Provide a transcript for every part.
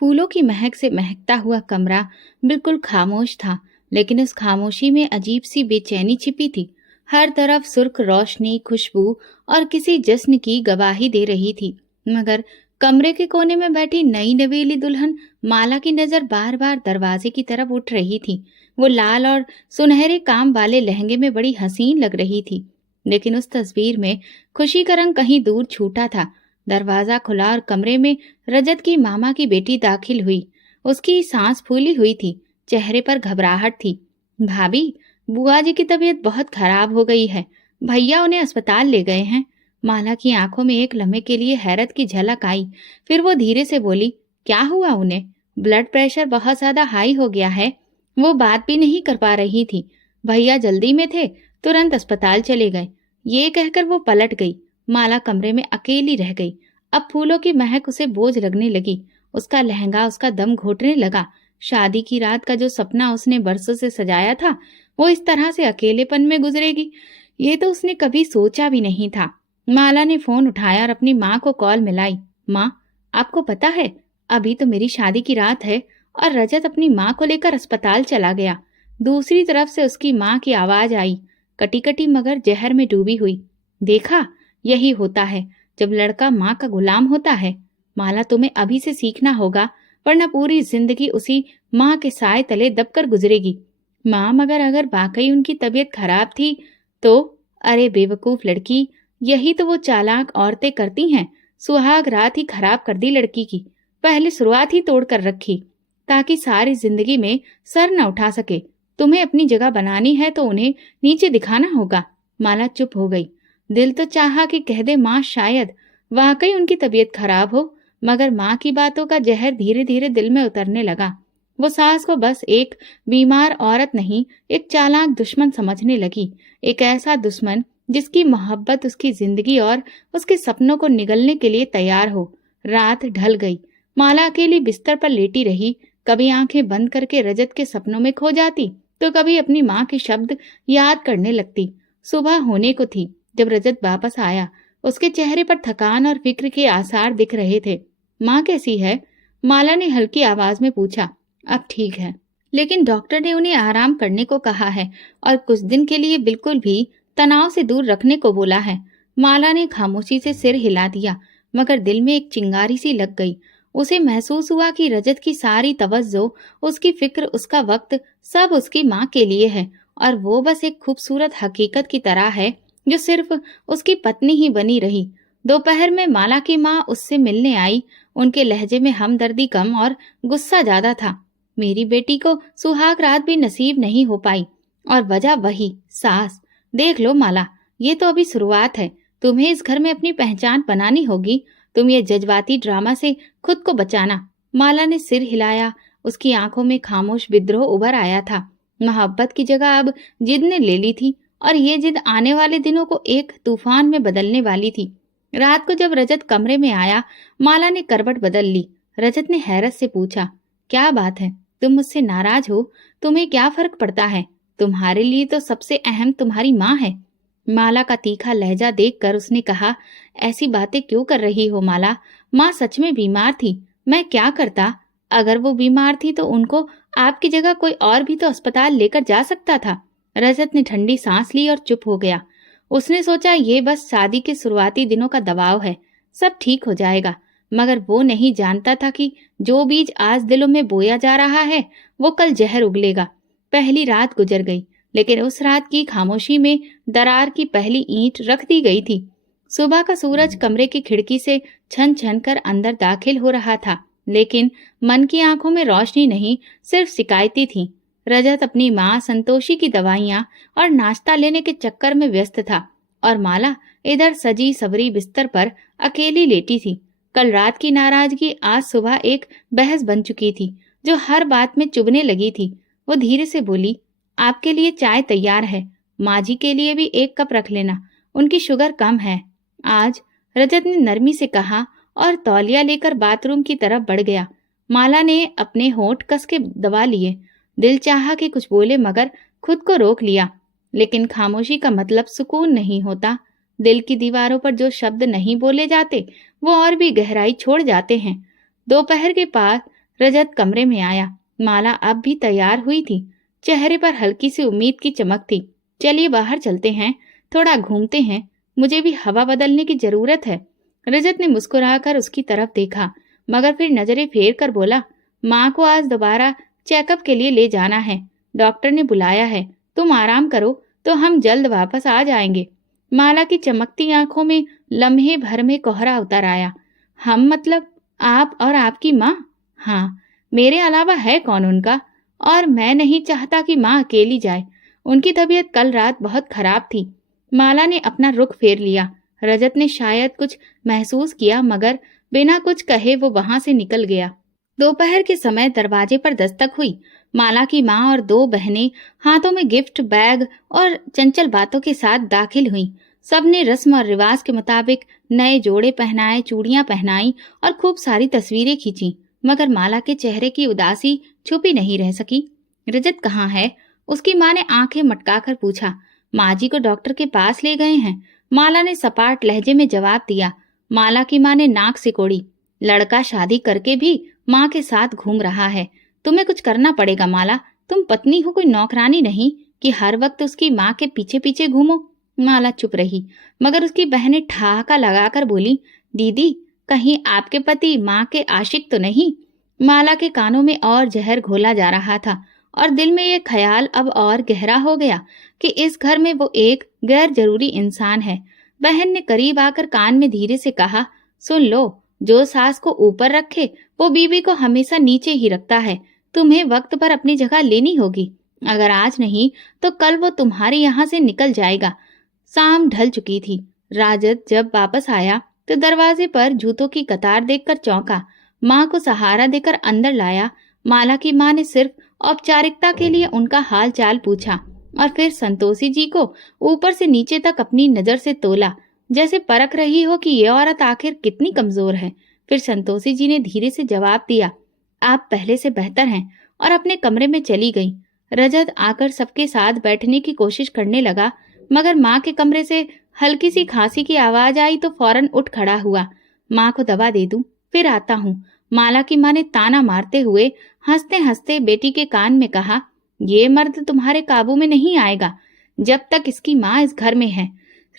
फूलों की महक से महकता हुआ कमरा बिल्कुल खामोश था, लेकिन उस खामोशी में अजीब सी बेचैनी छिपी थी। हर तरफ सुर्ख रोशनी, खुशबू और किसी जश्न की गवाही दे रही थी। मगर कमरे के कोने में बैठी नई नवेली दुल्हन माला की नजर बार बार दरवाजे की तरफ उठ रही थी। वो लाल और सुनहरे काम वाले लहंगे में बड़ी हसीन लग रही थी, लेकिन उस तस्वीर में खुशी का रंग कहीं दूर छूटा था। दरवाजा खुला और कमरे में रजत की मामा की बेटी दाखिल हुई। उसकी सांस फूली हुई थी, चेहरे पर घबराहट थी। भाभी, बुआ जी की तबीयत बहुत खराब हो गई है, भैया उन्हें अस्पताल ले गए हैं। माला की आंखों में एक लम्हे के लिए हैरत की झलक आई। फिर वो धीरे से बोली, क्या हुआ उन्हें? ब्लड प्रेशर बहुत ज्यादा हाई हो गया है। वो बात भी नहीं कर पा रही थी। भैया जल्दी में थे, तुरंत अस्पताल चले गए। ये कहकर वो पलट गई। माला कमरे में अकेली रह गई। अब फूलों की महक उसे बोझ लगने लगी। उसका लहंगा उसका दम घोटने लगा। शादी की रात का जो सपना उसने बरसों से सजाया था, वो इस तरह से अकेलेपन में गुजरेगी, ये तो उसने कभी सोचा भी नहीं था। माला ने फोन उठाया और अपनी माँ को कॉल मिलाई। माँ, आपको पता है, अभी तो मेरी शादी की रात है और रजत अपनी माँ को लेकर अस्पताल चला गया। दूसरी तरफ से उसकी माँ की आवाज आई, कटी कटी मगर जहर में डूबी हुई। देखा, यही होता है जब लड़का माँ का गुलाम होता है। माला, तुम्हें अभी से सीखना होगा, वरना पूरी जिंदगी उसी माँ के साए तले दबकर गुजरेगी। माँ, मगर अगर वाकई उनकी तबीयत खराब थी तो? अरे बेवकूफ लड़की, यही तो वो चालाक औरतें करती हैं। सुहाग रात ही खराब कर दी लड़की की, पहले शुरुआत ही तोड़ कर रखी, ताकि सारी जिंदगी में सर न उठा सके। तुम्हें अपनी जगह बनानी है तो उन्हें नीचे दिखाना होगा। माला चुप हो गई। दिल तो चाहा कि कह दे माँ, शायद वाकई उनकी तबीयत खराब हो, मगर माँ की बातों का जहर धीरे धीरे दिल में उतरने लगा। वो सास को बस एक बीमार औरत नहीं, एक चालाक दुश्मन समझने लगी। एक ऐसा दुश्मन जिसकी मोहब्बत उसकी जिंदगी और उसके सपनों को निगलने के लिए तैयार हो। रात ढल गई। माला अकेली बिस्तर पर लेटी रही। कभी आंखें बंद करके रजत के सपनों में खो जाती, तो कभी अपनी माँ के शब्द याद करने लगती। सुबह होने को थी जब रजत वापस आया। उसके चेहरे पर थकान और फिक्र के आसार दिख रहे थे। माँ कैसी है? माला ने हल्की आवाज में पूछा। अब ठीक है, लेकिन डॉक्टर ने उन्हें आराम करने को कहा है और कुछ दिन के लिए बिल्कुल भी तनाव से दूर रखने को बोला है। माला ने खामोशी से सिर हिला दिया, मगर दिल में एक चिंगारी सी लग गई। उसे महसूस हुआ कि रजत की सारी तवज्जो, उसकी फिक्र, उसका वक्त सब उसकी माँ के लिए है, और वो बस एक खूबसूरत हकीकत की तरह है जो सिर्फ उसकी पत्नी ही बनी रही। दोपहर में माला की माँ उससे मिलने आई। उनके लहजे में हमदर्दी कम और गुस्सा ज्यादा था। मेरी बेटी को सुहाग रात भी नसीब नहीं हो पाई, और वजह वही सास। देख लो माला, ये तो अभी शुरुआत है। तुम्हें इस घर में अपनी पहचान बनानी होगी। तुम ये जज्बाती ड्रामा से खुद को बचाना। माला ने सिर हिलाया। उसकी आंखों में खामोश विद्रोह उभर आया था। मोहब्बत की जगह अब जिद ने ले ली थी, और ये जिद आने वाले दिनों को एक तूफान में बदलने वाली थी। रात को जब रजत कमरे में आया, माला ने करवट बदल ली। रजत ने हैरत से पूछा, क्या बात है? तुम मुझसे नाराज हो? तुम्हें क्या फर्क पड़ता है? तुम्हारे लिए तो सबसे अहम तुम्हारी माँ है। माला का तीखा लहजा देखकर उसने कहा, ऐसी बातें क्यों कर रही हो माला? माँ सच में बीमार थी। मैं क्या करता? अगर वो बीमार थी तो उनको आपकी जगह कोई और भी तो अस्पताल लेकर जा सकता था। रजत ने ठंडी सांस ली और चुप हो गया। उसने सोचा, ये बस शादी के शुरुआती दिनों का दबाव है, सब ठीक हो जाएगा। मगर वो नहीं जानता था कि जो बीज आज दिलों में बोया जा रहा है, वो कल जहर उगलेगा। पहली रात गुजर गई, लेकिन उस रात की खामोशी में दरार की पहली ईंट रख दी गई थी। सुबह का सूरज कमरे की खिड़की से छन छन कर अंदर दाखिल हो रहा था, लेकिन मन की आंखों में रोशनी नहीं, सिर्फ शिकायतें थीं। रजत अपनी माँ संतोषी की दवाइयाँ और नाश्ता लेने के चक्कर में व्यस्त था, और माला इधर सजी सवरी बिस्तर पर अकेली लेटी थी। कल रात की नाराजगी आज सुबह एक बहस बन चुकी थी, जो हर बात में चुभने लगी थी। वो धीरे से बोली, आपके लिए चाय तैयार है, माँ जी के लिए भी एक कप रख लेना, उनकी शुगर कम है आज। रजत ने नरमी से कहा और तौलिया लेकर बाथरूम की तरफ बढ़ गया। माला ने अपने होंठ कस के दबा लिए। दिल चाहा कि कुछ बोले, मगर खुद को रोक लिया। लेकिन खामोशी का मतलब सुकून नहीं होता। दिल की दीवारों पर जो शब्द नहीं बोले जाते, वो और भी गहराई छोड़ जाते हैं। दोपहर के बाद रजत कमरे में आया। माला अब भी तैयार हुई थी, चेहरे पर हल्की सी उम्मीद की चमक थी। चलिए बाहर चलते हैं, थोड़ा घूमते हैं, मुझे भी हवा बदलने की जरूरत है। रजत ने मुस्कुराकर उसकी तरफ देखा, मगर फिर नजरें फेर कर बोला, माँ को आज दोबारा चेकअप के लिए ले जाना है, डॉक्टर ने बुलाया है, तुम आराम करो तो हम जल्द वापस आ जाएंगे। माला की चमकती आंखों में लम्हे भर में कोहरा उतर आया। हम मतलब आप और आपकी माँ? हाँ, मेरे अलावा है कौन उनका? और मैं नहीं चाहता कि माँ अकेली जाए। उनकी तबीयत कल रात बहुत खराब थी। माला ने अपना रुख फेर लिया। रजत ने शायद कुछ महसूस किया, मगर बिना कुछ कहे वो वहां से निकल गया। दोपहर के समय दरवाजे पर दस्तक हुई। माला की माँ और दो बहनें हाथों में गिफ्ट बैग और चंचल बातों के साथ दाखिल हुईं। सबने रस्म और रिवाज के मुताबिक नए जोड़े पहनाए, चूड़ियां पहनाई और खूब सारी तस्वीरें खींची, मगर माला के चेहरे की उदासी छुपी नहीं रह सकी। रजत कहाँ है? उसकी माँ ने आंखें मटकाकर पूछा। माँ जी को डॉक्टर के पास ले गए हैं, माला ने सपाट लहजे में जवाब दिया। माला की माँ ने नाक सिकोड़ी। लड़का शादी करके भी माँ के साथ घूम रहा है, तुम्हें कुछ करना पड़ेगा माला, तुम पत्नी हो, कोई नौकरानी नहीं कि हर वक्त उसकी माँ के पीछे पीछे घूमो। माला चुप रही, मगर उसकी बहनें ठहाका लगाकर बोली, दीदी कहीं आपके पति माँ के आशिक तो नहीं? माला के कानों में और जहर घोला जा रहा था और दिल में ये ख्याल अब और गहरा हो गया कि इस घर में वो एक गैर जरूरी इंसान है। बहन ने करीब आकर कान में धीरे से कहा, सुन लो, जो सास को ऊपर रखे वो बीवी को हमेशा नीचे ही रखता है। तुम्हें वक्त पर अपनी जगह लेनी होगी, अगर आज नहीं तो कल वो तुम्हारे यहाँ से निकल जाएगा। शाम ढल चुकी थी। राजत जब वापस आया तो दरवाजे पर जूतों की कतार देखकर चौंका। माँ को सहारा देकर अंदर लाया। माला की माँ ने सिर्फ औपचारिकता के लिए उनका हाल चाल पूछा और फिर संतोषी जी को ऊपर से नीचे तक अपनी नजर से तोला, जैसे परख रही हो कि ये औरत आखिर कितनी कमजोर है। फिर संतोषी जी ने धीरे से जवाब दिया, आप पहले से बेहतर हैं, और अपने कमरे में चली गई। रजत आकर सबके साथ बैठने की कोशिश करने लगा, मगर माँ के कमरे से हल्की सी खांसी की आवाज आई तो फौरन उठ खड़ा हुआ। माँ को दवा दे दूं, फिर आता हूँ, माला की माँ ने ताना मारते हुए हंसते हंसते बेटी के कान में कहा। ये मर्द तुम्हारे काबू में नहीं आएगा जब तक इसकी माँ इस घर में है।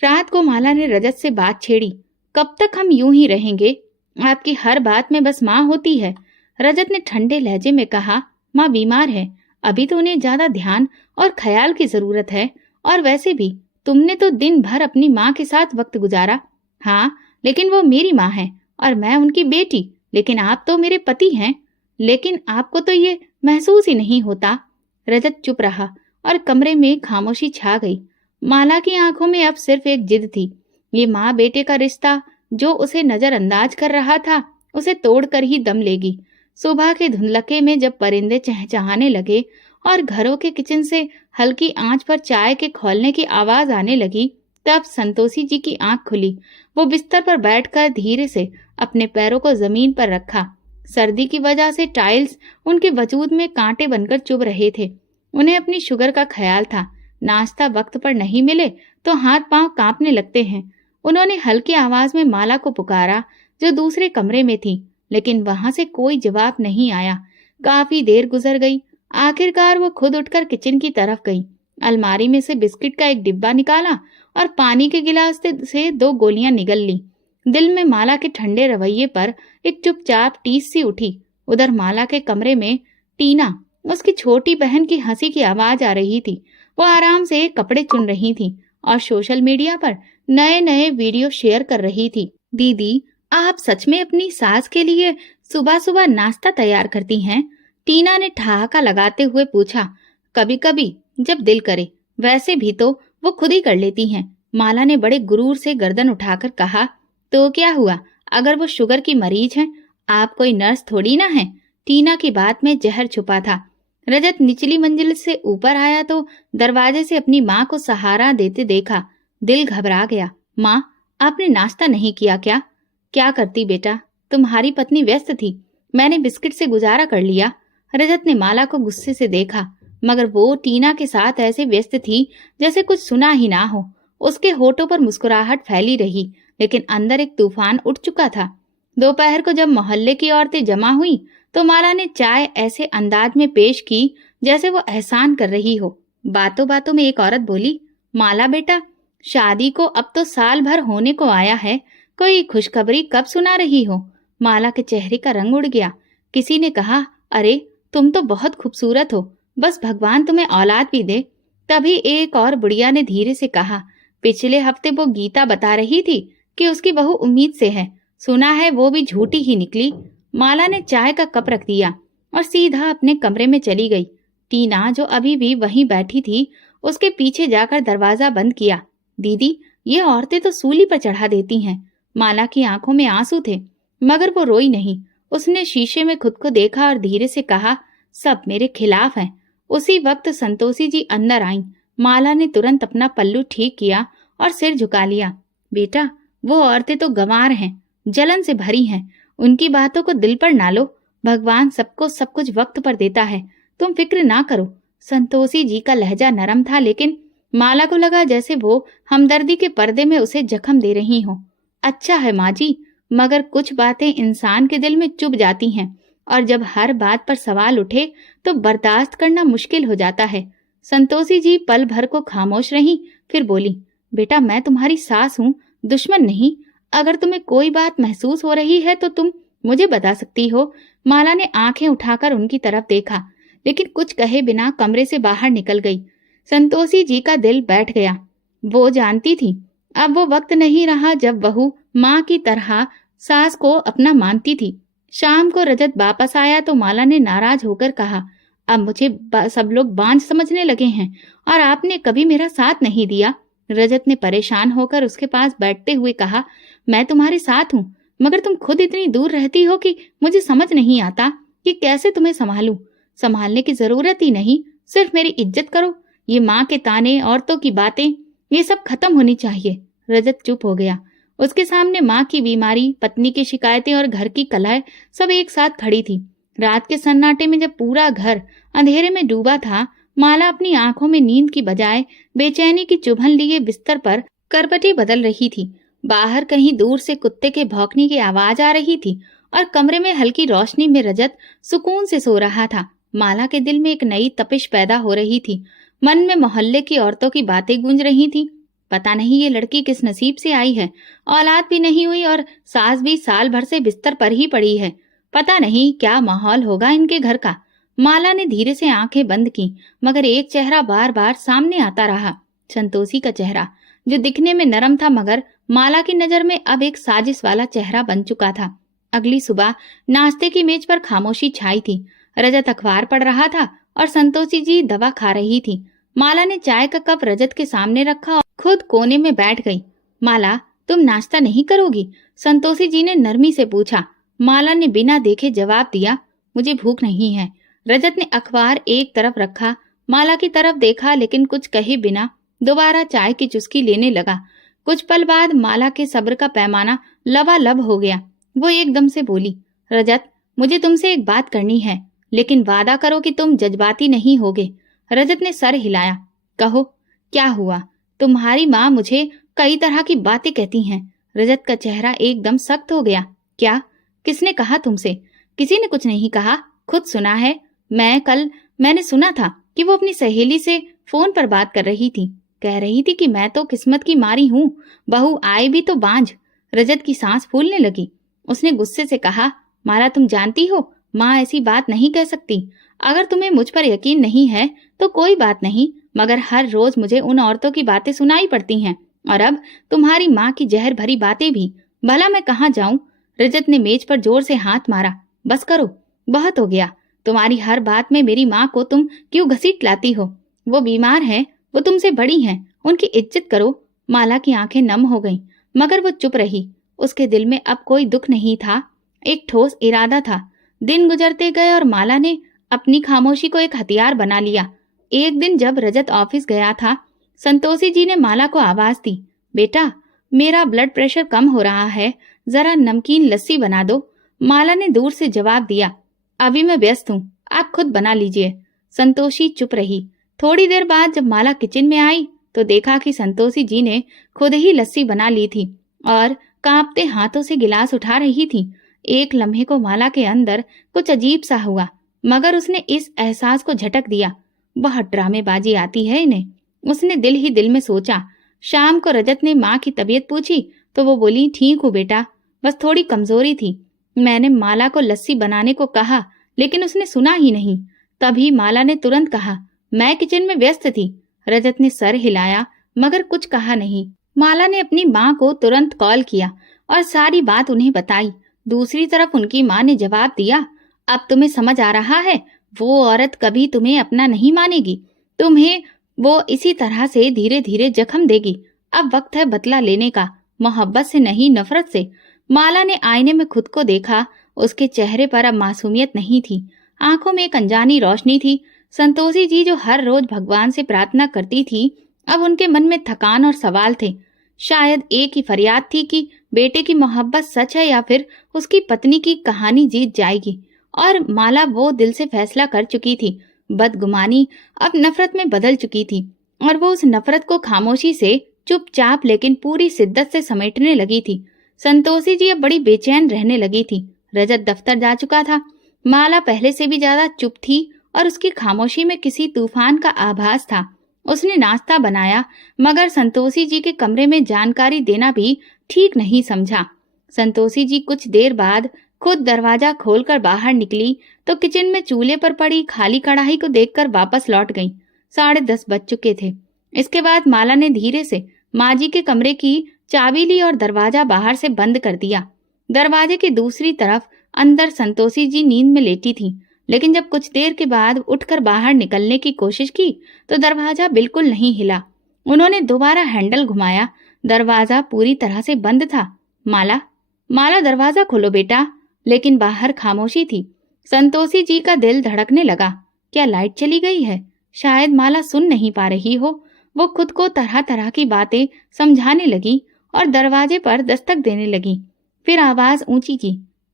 रात को माला ने रजत से बात छेड़ी, कब तक हम यूं ही रहेंगे? आपकी हर बात में बस माँ होती है। रजत ने ठंडे लहजे में कहा, माँ बीमार है, अभी तो उन्हें ज्यादा ध्यान और ख्याल की जरूरत है, और वैसे भी तुमने तो दिन भर अपनी माँ के साथ वक्त गुजारा। हाँ, लेकिन वो मेरी माँ है और मैं उनकी बेटी, लेकिन आप तो मेरे पति हैं। लेकिन आपको तो ये महसूस ही नहीं होता। रजत चुप रहा और कमरे में खामोशी छा गई। माला की आंखों में अब सिर्फ एक जिद थी। ये माँ बेटे का रिश्ता जो उसे नजरअंदाज कर रहा था, उसे तोड़कर ही दम लेगी। सुबह के धुंधलके में जब परिंदे चहचहाने लगे और घरों के किचन से हल्की आंच पर चाय के खौलने की आवाज आने लगी, तब संतोषी जी की आंख खुली। वो बिस्तर पर बैठकर धीरे से अपने पैरों को जमीन पर रखा। सर्दी की वजह से टाइल्स उनके वजूद में कांटे बनकर चुभ रहे थे। उन्हें अपनी शुगर का ख्याल था, नाश्ता वक्त पर नहीं मिले तो हाथ पांव कांपने लगते हैं। उन्होंने हल्की आवाज में माला को पुकारा, जो दूसरे कमरे में थी, लेकिन वहां से कोई जवाब नहीं आया। काफी देर गुजर गई। आखिरकार वो खुद उठकर किचन की तरफ गई। अलमारी में से बिस्किट का एक डिब्बा निकाला और पानी के गिलास से 2 गोलियां निगल ली। दिल में माला के ठंडे रवैये पर एक चुपचाप टीस सी उठी। उधर माला के कमरे में टीना, उसकी छोटी बहन की हंसी की आवाज आ रही थी। वो आराम से कपड़े चुन रही थी और सोशल मीडिया पर नए नए वीडियो शेयर कर रही थी। दीदी, आप सच में अपनी सास के लिए सुबह सुबह नाश्ता तैयार करती हैं? टीना ने ठहाका लगाते हुए पूछा। कभी कभी जब दिल करे, वैसे भी तो वो खुद ही कर लेती हैं। माला ने बड़े गुरूर से गर्दन उठाकर कहा। तो क्या हुआ अगर वो शुगर की मरीज हैं? आप कोई नर्स थोड़ी ना हैं। टीना की बात में जहर छुपा था। रजत निचली मंजिल से ऊपर आया तो दरवाजे से अपनी माँ को सहारा देते देखा। दिल घबरा गया। माँ, आपने नाश्ता नहीं किया क्या? क्या करती बेटा, तुम्हारी पत्नी व्यस्त थी, मैंने बिस्किट से गुजारा कर लिया। रजत ने माला को गुस्से से देखा, मगर वो टीना के साथ ऐसे व्यस्त थी जैसे कुछ सुना ही ना हो। उसके होठों पर मुस्कुराहट फैली रही, लेकिन अंदर एक तूफान उठ चुका था। दोपहर को जब मोहल्ले की औरतें जमा हुई तो माला ने चाय ऐसे अंदाज में पेश की जैसे वो एहसान कर रही हो। बातों बातों में एक औरत बोली, माला बेटा, शादी को अब तो साल भर होने को आया है, कोई खुशखबरी कब सुना रही हो? माला के चेहरे का रंग उड़ गया। किसी ने कहा, अरे तुम तो बहुत खूबसूरत हो, बस भगवान तुम्हें औलाद भी दे। तभी एक और बुढ़िया ने धीरे से कहा, पिछले हफ्ते वो गीता बता रही थी कि उसकी बहू उम्मीद से है, सुना है वो भी झूठी ही निकली। माला ने चाय का कप रख दिया और सीधा अपने कमरे में चली गई। टीना, जो अभी भी वहीं बैठी थी, उसके पीछे जाकर दरवाजा बंद किया। दीदी, ये औरतें तो सूली पर चढ़ा देती हैं। माला की आंखों में आंसू थे, मगर वो रोई नहीं। उसने शीशे में खुद को देखा और धीरे से कहा, सब मेरे खिलाफ हैं। उसी वक्त संतोषी जी अंदर आईं। माला ने तुरंत अपना पल्लू ठीक किया और सिर झुका लिया। बेटा, वो औरतें तो गंवार हैं, जलन से भरी हैं, उनकी बातों को दिल पर ना लो। भगवान सबको सब कुछ वक्त पर देता है, तुम फिक्र ना करो। संतोषी जी का लहजा नरम था, लेकिन माला को लगा जैसे वो हमदर्दी के पर्दे में उसे जख्म दे रही हो। अच्छा है माँ जी, मगर कुछ बातें इंसान के दिल में चुभ जाती हैं, और जब हर बात पर सवाल उठे तो बर्दाश्त करना मुश्किल हो जाता है। संतोषी जी पल भर को खामोश रहीं, फिर बोली, बेटा, मैं तुम्हारी सास हूँ, दुश्मन नहीं। अगर तुम्हें कोई बात महसूस हो रही है तो तुम मुझे बता सकती हो। माला ने आंखें उठाकर उनकी तरफ देखा, लेकिन कुछ कहे बिना कमरे से बाहर निकल गई। संतोषी जी का दिल बैठ गया। वो जानती थी अब वो वक्त नहीं रहा जब बहू माँ की तरह सास को अपना मानती थी। शाम को रजत वापस आया तो माला ने नाराज होकर कहा, अब मुझे सब लोग बांझ समझने लगे हैं और आपने कभी मेरा साथ नहीं दिया। रजत ने परेशान होकर उसके पास बैठते हुए कहा, मैं तुम्हारे साथ हूँ, मगर तुम खुद इतनी दूर रहती हो कि मुझे समझ नहीं आता कि कैसे तुम्हें संभालूं। संभालने की जरूरत ही नहीं, सिर्फ मेरी इज्जत करो। ये माँ के ताने, औरतों की बातें, ये सब खत्म होनी चाहिए। रजत चुप हो गया। उसके सामने माँ की बीमारी, पत्नी की शिकायतें और घर की कलह सब एक साथ खड़ी थी। रात के सन्नाटे में जब पूरा घर अंधेरे में डूबा था, माला अपनी आंखों में नींद की बजाय बेचैनी की चुभन लिए बिस्तर पर करवटें बदल रही थी। बाहर कहीं दूर से कुत्ते के भौंकने की आवाज आ रही थी और कमरे में हल्की रोशनी में रजत सुकून से सो रहा था। माला के दिल में एक नई तपिश पैदा हो रही थी। मन में मोहल्ले की औरतों की बातें गूंज रही थीं। पता नहीं ये लड़की किस नसीब से आई है, औलाद भी नहीं हुई और सास भी साल भर से बिस्तर पर ही पड़ी है। पता नहीं क्या माहौल होगा इनके घर का। माला ने धीरे से आंखें बंद की, मगर एक चेहरा बार बार सामने आता रहा, संतोषी का चेहरा, जो दिखने में नरम था मगर माला की नजर में अब एक साजिश वाला चेहरा बन चुका था। अगली सुबह नाश्ते की मेज पर खामोशी छाई थी। रजत अखबार पढ़ रहा था और संतोषी जी दवा खा रही थी। माला ने चाय का कप रजत के सामने रखा और खुद कोने में बैठ गई। माला, तुम नाश्ता नहीं करोगी? संतोषी जी ने नरमी से पूछा। माला ने बिना देखे जवाब दिया, मुझे भूख नहीं है। रजत ने अखबार एक तरफ रखा, माला की तरफ देखा, लेकिन कुछ कहे बिना दोबारा चाय की चुस्की लेने लगा। कुछ पल बाद माला के सब्र का पैमाना लबालब हो गया। वो एकदम से बोली, रजत, मुझे तुमसे एक बात करनी है, लेकिन वादा करो कि तुम जज्बाती नहीं होगे। रजत ने सर हिलाया। कहो, क्या हुआ? तुम्हारी माँ मुझे कई तरह की बातें कहती हैं। रजत का चेहरा एकदम सख्त हो गया। क्या? किसने कहा तुमसे? किसी ने कुछ नहीं कहा, खुद सुना है। मैंने सुना था कि वो अपनी सहेली से फोन पर बात कर रही थी। कह रही थी कि मैं तो किस्मत की मारी हूँ, बहू आए भी तो बांझ। रजत की सांस फूलने लगी। उसने गुस्से से कहा, माला, तुम जानती हो माँ ऐसी बात नहीं कह सकती। अगर तुम्हें मुझ पर यकीन नहीं है तो कोई बात नहीं, मगर हर रोज मुझे उन औरतों की बातें सुनाई पड़ती हैं, और अब तुम्हारी माँ की जहर भरी बातें भी। भला मैं कहाँ जाऊं? रजत ने मेज पर जोर से हाथ मारा। बस करो, बहुत हो गया। तुम्हारी हर बात में मेरी माँ को तुम क्यों घसीट लाती हो? वो बीमार है, वो तुमसे बड़ी हैं, उनकी इज्जत करो। माला की आंखें नम हो गईं, मगर वो चुप रही। उसके दिल में अब कोई दुख नहीं था, एक ठोस इरादा था। दिन गुजरते गए और माला ने अपनी खामोशी को एक हथियार बना लिया। एक दिन जब रजत ऑफिस गया था, संतोषी जी ने माला को आवाज दी, बेटा, मेरा ब्लड प्रेशर कम हो रहा है, जरा नमकीन लस्सी बना दो। माला ने दूर से जवाब दिया, अभी मैं व्यस्त हूँ, आप खुद बना लीजिए। संतोषी चुप रही। थोड़ी देर बाद जब माला किचन में आई तो देखा कि संतोषी जी ने खुद ही लस्सी बना ली थी और कांपते हाथों से गिलास उठा रही थी। एक लम्हे को माला के अंदर कुछ अजीब सा हुआ, मगर उसने इस एहसास को झटक दिया, बहुत ड्रामेबाजी आती है इन्हें। उसने दिल ही दिल में सोचा। शाम को रजत ने माँ की तबीयत पूछी तो वो बोली, ठीक हूँ बेटा, बस थोड़ी कमजोरी थी। मैंने माला को लस्सी बनाने को कहा लेकिन उसने सुना ही नहीं। तभी माला ने तुरंत कहा, मैं किचन में व्यस्त थी। रजत ने सर हिलाया मगर कुछ कहा नहीं। माला ने अपनी माँ को तुरंत कॉल किया और सारी बात उन्हें बताई। दूसरी तरफ उनकी माँ ने जवाब दिया, अब तुम्हें समझ आ रहा है, वो औरत कभी तुम्हें अपना नहीं मानेगी, तुम्हें वो इसी तरह से धीरे धीरे जख्म देगी। अब वक्त है बदला लेने का, मोहब्बत से नहीं नफरत से। माला ने आईने में खुद को देखा। उसके चेहरे पर अब मासूमियत नहीं थी, आंखों में एक अनजानी रोशनी थी। संतोषी जी जो हर रोज भगवान से प्रार्थना करती थी, अब उनके मन में थकान और सवाल थे। शायद एक ही फरियाद थी कि बेटे की मोहब्बत सच है या फिर उसकी पत्नी की कहानी जीत जाएगी। और माला वो दिल से फैसला कर चुकी थी। बदगुमानी अब नफरत में बदल चुकी थी और वो उस नफरत को खामोशी से, चुपचाप लेकिन पूरी शिद्दत से समेटने लगी थी। संतोषी जी अब बड़ी बेचैन रहने लगी थी। रजत दफ्तर जा चुका था। माला पहले से भी ज्यादा चुप थी और उसकी खामोशी में किसी तूफान का आभास था। उसने नाश्ता बनाया मगर संतोषी जी के कमरे में जानकारी देना भी ठीक नहीं समझा। संतोषी जी कुछ देर बाद खुद दरवाजा खोलकर बाहर निकली तो किचन में चूल्हे पर पड़ी खाली कढ़ाई को देखकर वापस लौट गई। 10:30 बज चुके थे। इसके बाद माला ने धीरे से माँ जी के कमरे की चाबी ली और दरवाजा बाहर से बंद कर दिया। दरवाजे की दूसरी तरफ अंदर संतोषी जी नींद में लेटी थी, लेकिन जब कुछ देर के बाद उठकर बाहर निकलने की कोशिश की तो दरवाजा बिल्कुल नहीं हिला। उन्होंने दोबारा हैंडल घुमाया, दरवाजा पूरी तरह से बंद था। माला, माला दरवाजा खोलो बेटा। लेकिन बाहर खामोशी थी। संतोषी जी का दिल धड़कने लगा। क्या लाइट चली गई है? शायद माला सुन नहीं पा रही हो। वो खुद को तरह तरह की बातें समझाने लगी और दरवाजे पर दस्तक देने लगी। फिर आवाज ऊंची की,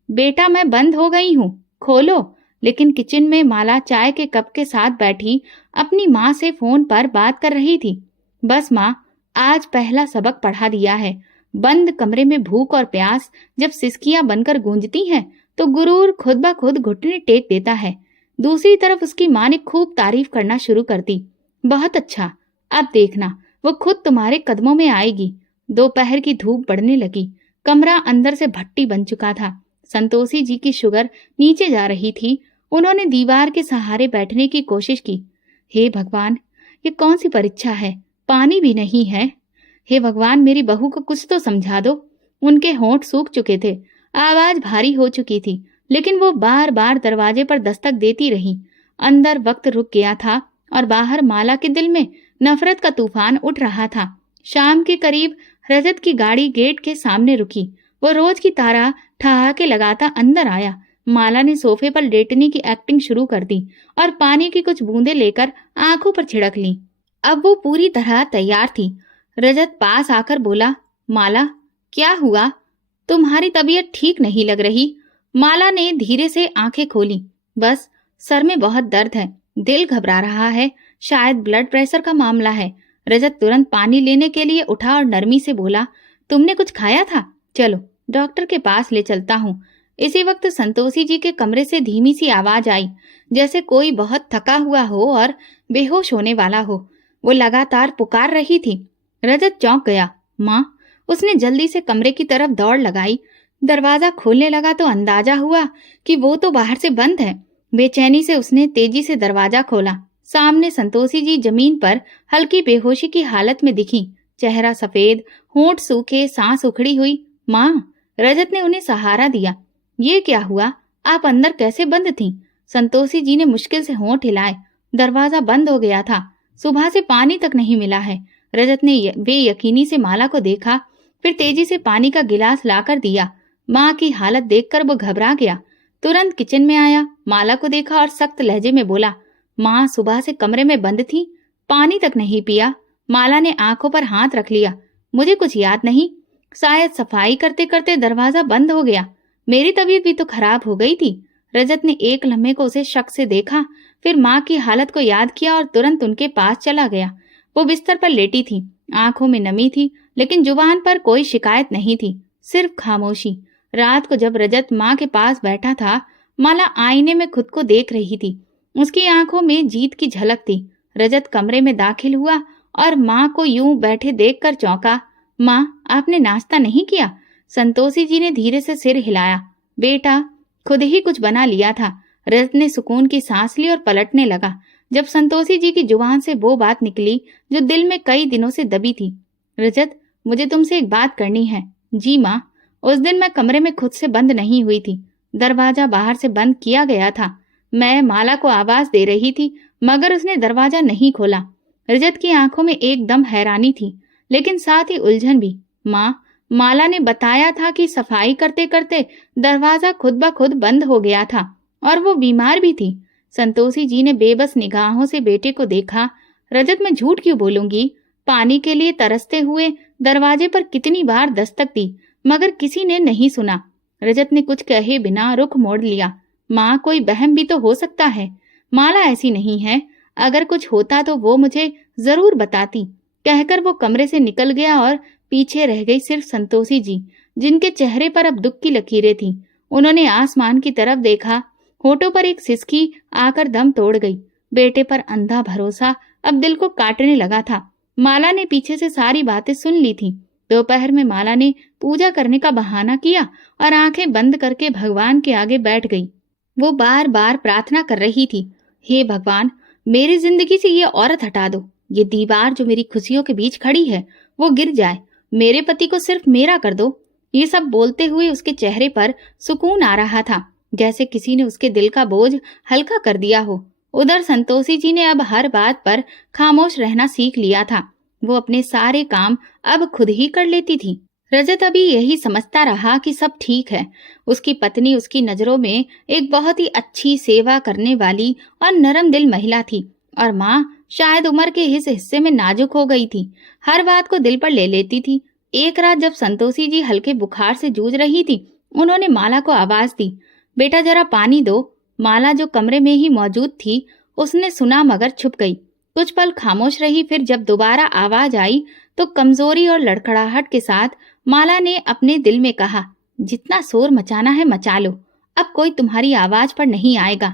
बेटा मैं बंद हो गई हूँ, खोलो। लेकिन किचन में माला चाय के कप के साथ बैठी अपनी माँ से फोन पर बात कर रही थी। बस माँ, आज पहला सबक पढ़ा दिया है। बंद कमरे में भूख और प्यास जब सिसकियां बनकर गूंजती हैं तो गुरूर खुद ब खुद घुटने टेक देता है। दूसरी तरफ उसकी माँ ने खूब तारीफ करना शुरू कर दी। बहुत अच्छा, अब देखना वो खुद तुम्हारे कदमों में आएगी। दोपहर की धूप बढ़ने लगी। कमरा अंदर से भट्टी बन चुका था। संतोषी जी की शुगर नीचे जा रही थी। उन्होंने दीवार के सहारे बैठने की कोशिश की। हे भगवान, ये कौन सी परीक्षा है? पानी भी नहीं है। हे भगवान, मेरी बहू को कुछ तो समझा दो। उनके होंठ सूख चुके थे, आवाज भारी हो चुकी थी, लेकिन वो बार बार दरवाजे पर दस्तक देती रही। अंदर वक्त रुक गया था और बाहर माला के दिल में नफरत का तूफान उठ रहा था। शाम के करीब रजत की गाड़ी गेट के सामने रुकी। वो रोज की तरह ठहाके लगाता अंदर आया। माला ने सोफे पर लेटने की एक्टिंग शुरू कर दी और पानी की कुछ बूंदें लेकर आंखों पर छिड़क ली। अब वो पूरी तरह तैयार थी। रजत पास आकर बोला, माला क्या हुआ? तुम्हारी तबीयत ठीक नहीं लग रही। माला ने धीरे से आंखें खोली। बस सर में बहुत दर्द है, दिल घबरा रहा है, शायद ब्लड प्रेशर का मामला है। रजत तुरंत पानी लेने के लिए उठा और नरमी से बोला, तुमने कुछ खाया था? चलो डॉक्टर के पास ले चलता हूँ। इसी वक्त संतोषी जी के कमरे से धीमी सी आवाज आई, जैसे कोई बहुत थका हुआ हो और बेहोश होने वाला हो। वो लगातार पुकार रही थी। रजत चौंक गया। माँ! उसने जल्दी से कमरे की तरफ दौड़ लगाई। दरवाजा खोलने लगा तो अंदाजा हुआ कि वो तो बाहर से बंद है। बेचैनी से उसने तेजी से दरवाजा खोला। सामने संतोषी जी जमीन पर हल्की बेहोशी की हालत में दिखी। चेहरा सफेद, होंठ सूखे, सांस उखड़ी हुई। माँ! रजत ने उन्हें सहारा दिया। ये क्या हुआ? आप अंदर कैसे बंद थीं? संतोषी जी ने मुश्किल से होंठ हिलाए। दरवाजा बंद हो गया था। सुबह से पानी तक नहीं मिला है। रजत ने बेयकीनी से माला को देखा, फिर तेजी से पानी का गिलास लाकर दिया। माँ की हालत देखकर वो घबरा गया। तुरंत किचन में आया, माला को देखा और सख्त लहजे में बोला, माँ सुबह से कमरे में बंद थी, पानी तक नहीं पिया। माला ने आंखों पर हाथ रख लिया। मुझे कुछ याद नहीं, शायद सफाई करते करते दरवाजा बंद हो गया। मेरी तबीयत भी तो खराब हो गई थी। रजत ने एक लम्हे को उसे शक से देखा, फिर माँ की हालत को याद किया और तुरंत उनके पास चला गया। वो बिस्तर पर लेटी थी, आंखों में नमी थी, लेकिन जुबान पर कोई शिकायत नहीं थी, सिर्फ खामोशी। रात को जब रजत माँ के पास बैठा था, माला आईने में खुद को देख रही थी। उसकी आंखों में जीत की झलक थी। रजत कमरे में दाखिल हुआ और माँ को यूं बैठे देखकर चौंका। माँ, आपने नाश्ता नहीं किया? संतोषी जी ने धीरे से सिर हिलाया। बेटा, खुद ही कुछ बना लिया था। रजत ने सुकून की सांस ली और पलटने लगा जब संतोषी जी की जुबान से वो बात निकली जो दिल में कई दिनों से दबी थी। रजत, मुझे तुमसे एक बात करनी है। जी माँ। उस दिन मैं कमरे में खुद से बंद नहीं हुई थी। दरवाजा बाहर से बंद किया गया था। मैं माला को आवाज दे रही थी मगर उसने दरवाजा नहीं खोला। रजत की आंखों में एकदम हैरानी थी लेकिन साथ ही उलझन भी। माँ, माला ने बताया था कि सफाई करते करते दरवाजा खुद ब खुद बंद हो गया था और वो बीमार भी थी। संतोषी जी ने बेबस निगाहों से बेटे को देखा। रजत, मैं झूठ क्यों बोलूंगी? पानी के लिए तरसते हुए दरवाजे पर कितनी बार दस्तक दी मगर किसी ने नहीं सुना। रजत ने कुछ कहे बिना रुख मोड़ लिया। माँ, कोई बहम भी तो हो सकता है। माला ऐसी नहीं है। अगर कुछ होता तो वो मुझे जरूर बताती। कहकर वो कमरे से निकल गया और पीछे रह गई सिर्फ संतोषी जी, जिनके चेहरे पर अब दुख की लकीरें थीं। उन्होंने आसमान की तरफ देखा। होठों पर एक सिसकी आकर दम तोड़ गई। बेटे पर अंधा भरोसा अब दिल को काटने लगा था। माला ने पीछे से सारी बातें सुन ली थी। दोपहर में माला ने पूजा करने का बहाना किया और आंखें बंद करके भगवान के आगे बैठ गई। वो बार बार प्रार्थना कर रही थी, हे भगवान, मेरी जिंदगी से ये औरत हटा दो। ये दीवार जो मेरी खुशियों के बीच खड़ी है वो गिर जाए। मेरे पति को सिर्फ मेरा कर दो। ये सब बोलते हुए उसके चेहरे पर सुकून आ रहा था, जैसे किसी ने उसके दिल का बोझ हल्का कर दिया हो। उधर संतोषी जी ने अब हर बात पर खामोश रहना सीख लिया था। वो अपने सारे काम अब खुद ही कर लेती थी। रजत अभी यही समझता रहा कि सब ठीक है। उसकी पत्नी उसकी नजरों में एक बहुत ही अच्छी, सेवा करने वाली और नरम दिल महिला थी और माँ शायद उम्र के इस हिस्से में नाजुक हो गई थी। हर बात को दिल पर ले लेती थी। एक रात जब संतोषी जी हल्के बुखार से जूझ रही थी, उन्होंने माला को आवाज दी, बेटा जरा पानी दो। माला जो कमरे में ही मौजूद थी, उसने सुना मगर छुप गई। कुछ पल खामोश रही। फिर जब दोबारा आवाज आई तो कमजोरी और लड़खड़ाहट के साथ माला ने अपने दिल में कहा, जितना शोर मचाना है मचा लो, अब कोई तुम्हारी आवाज पर नहीं आएगा।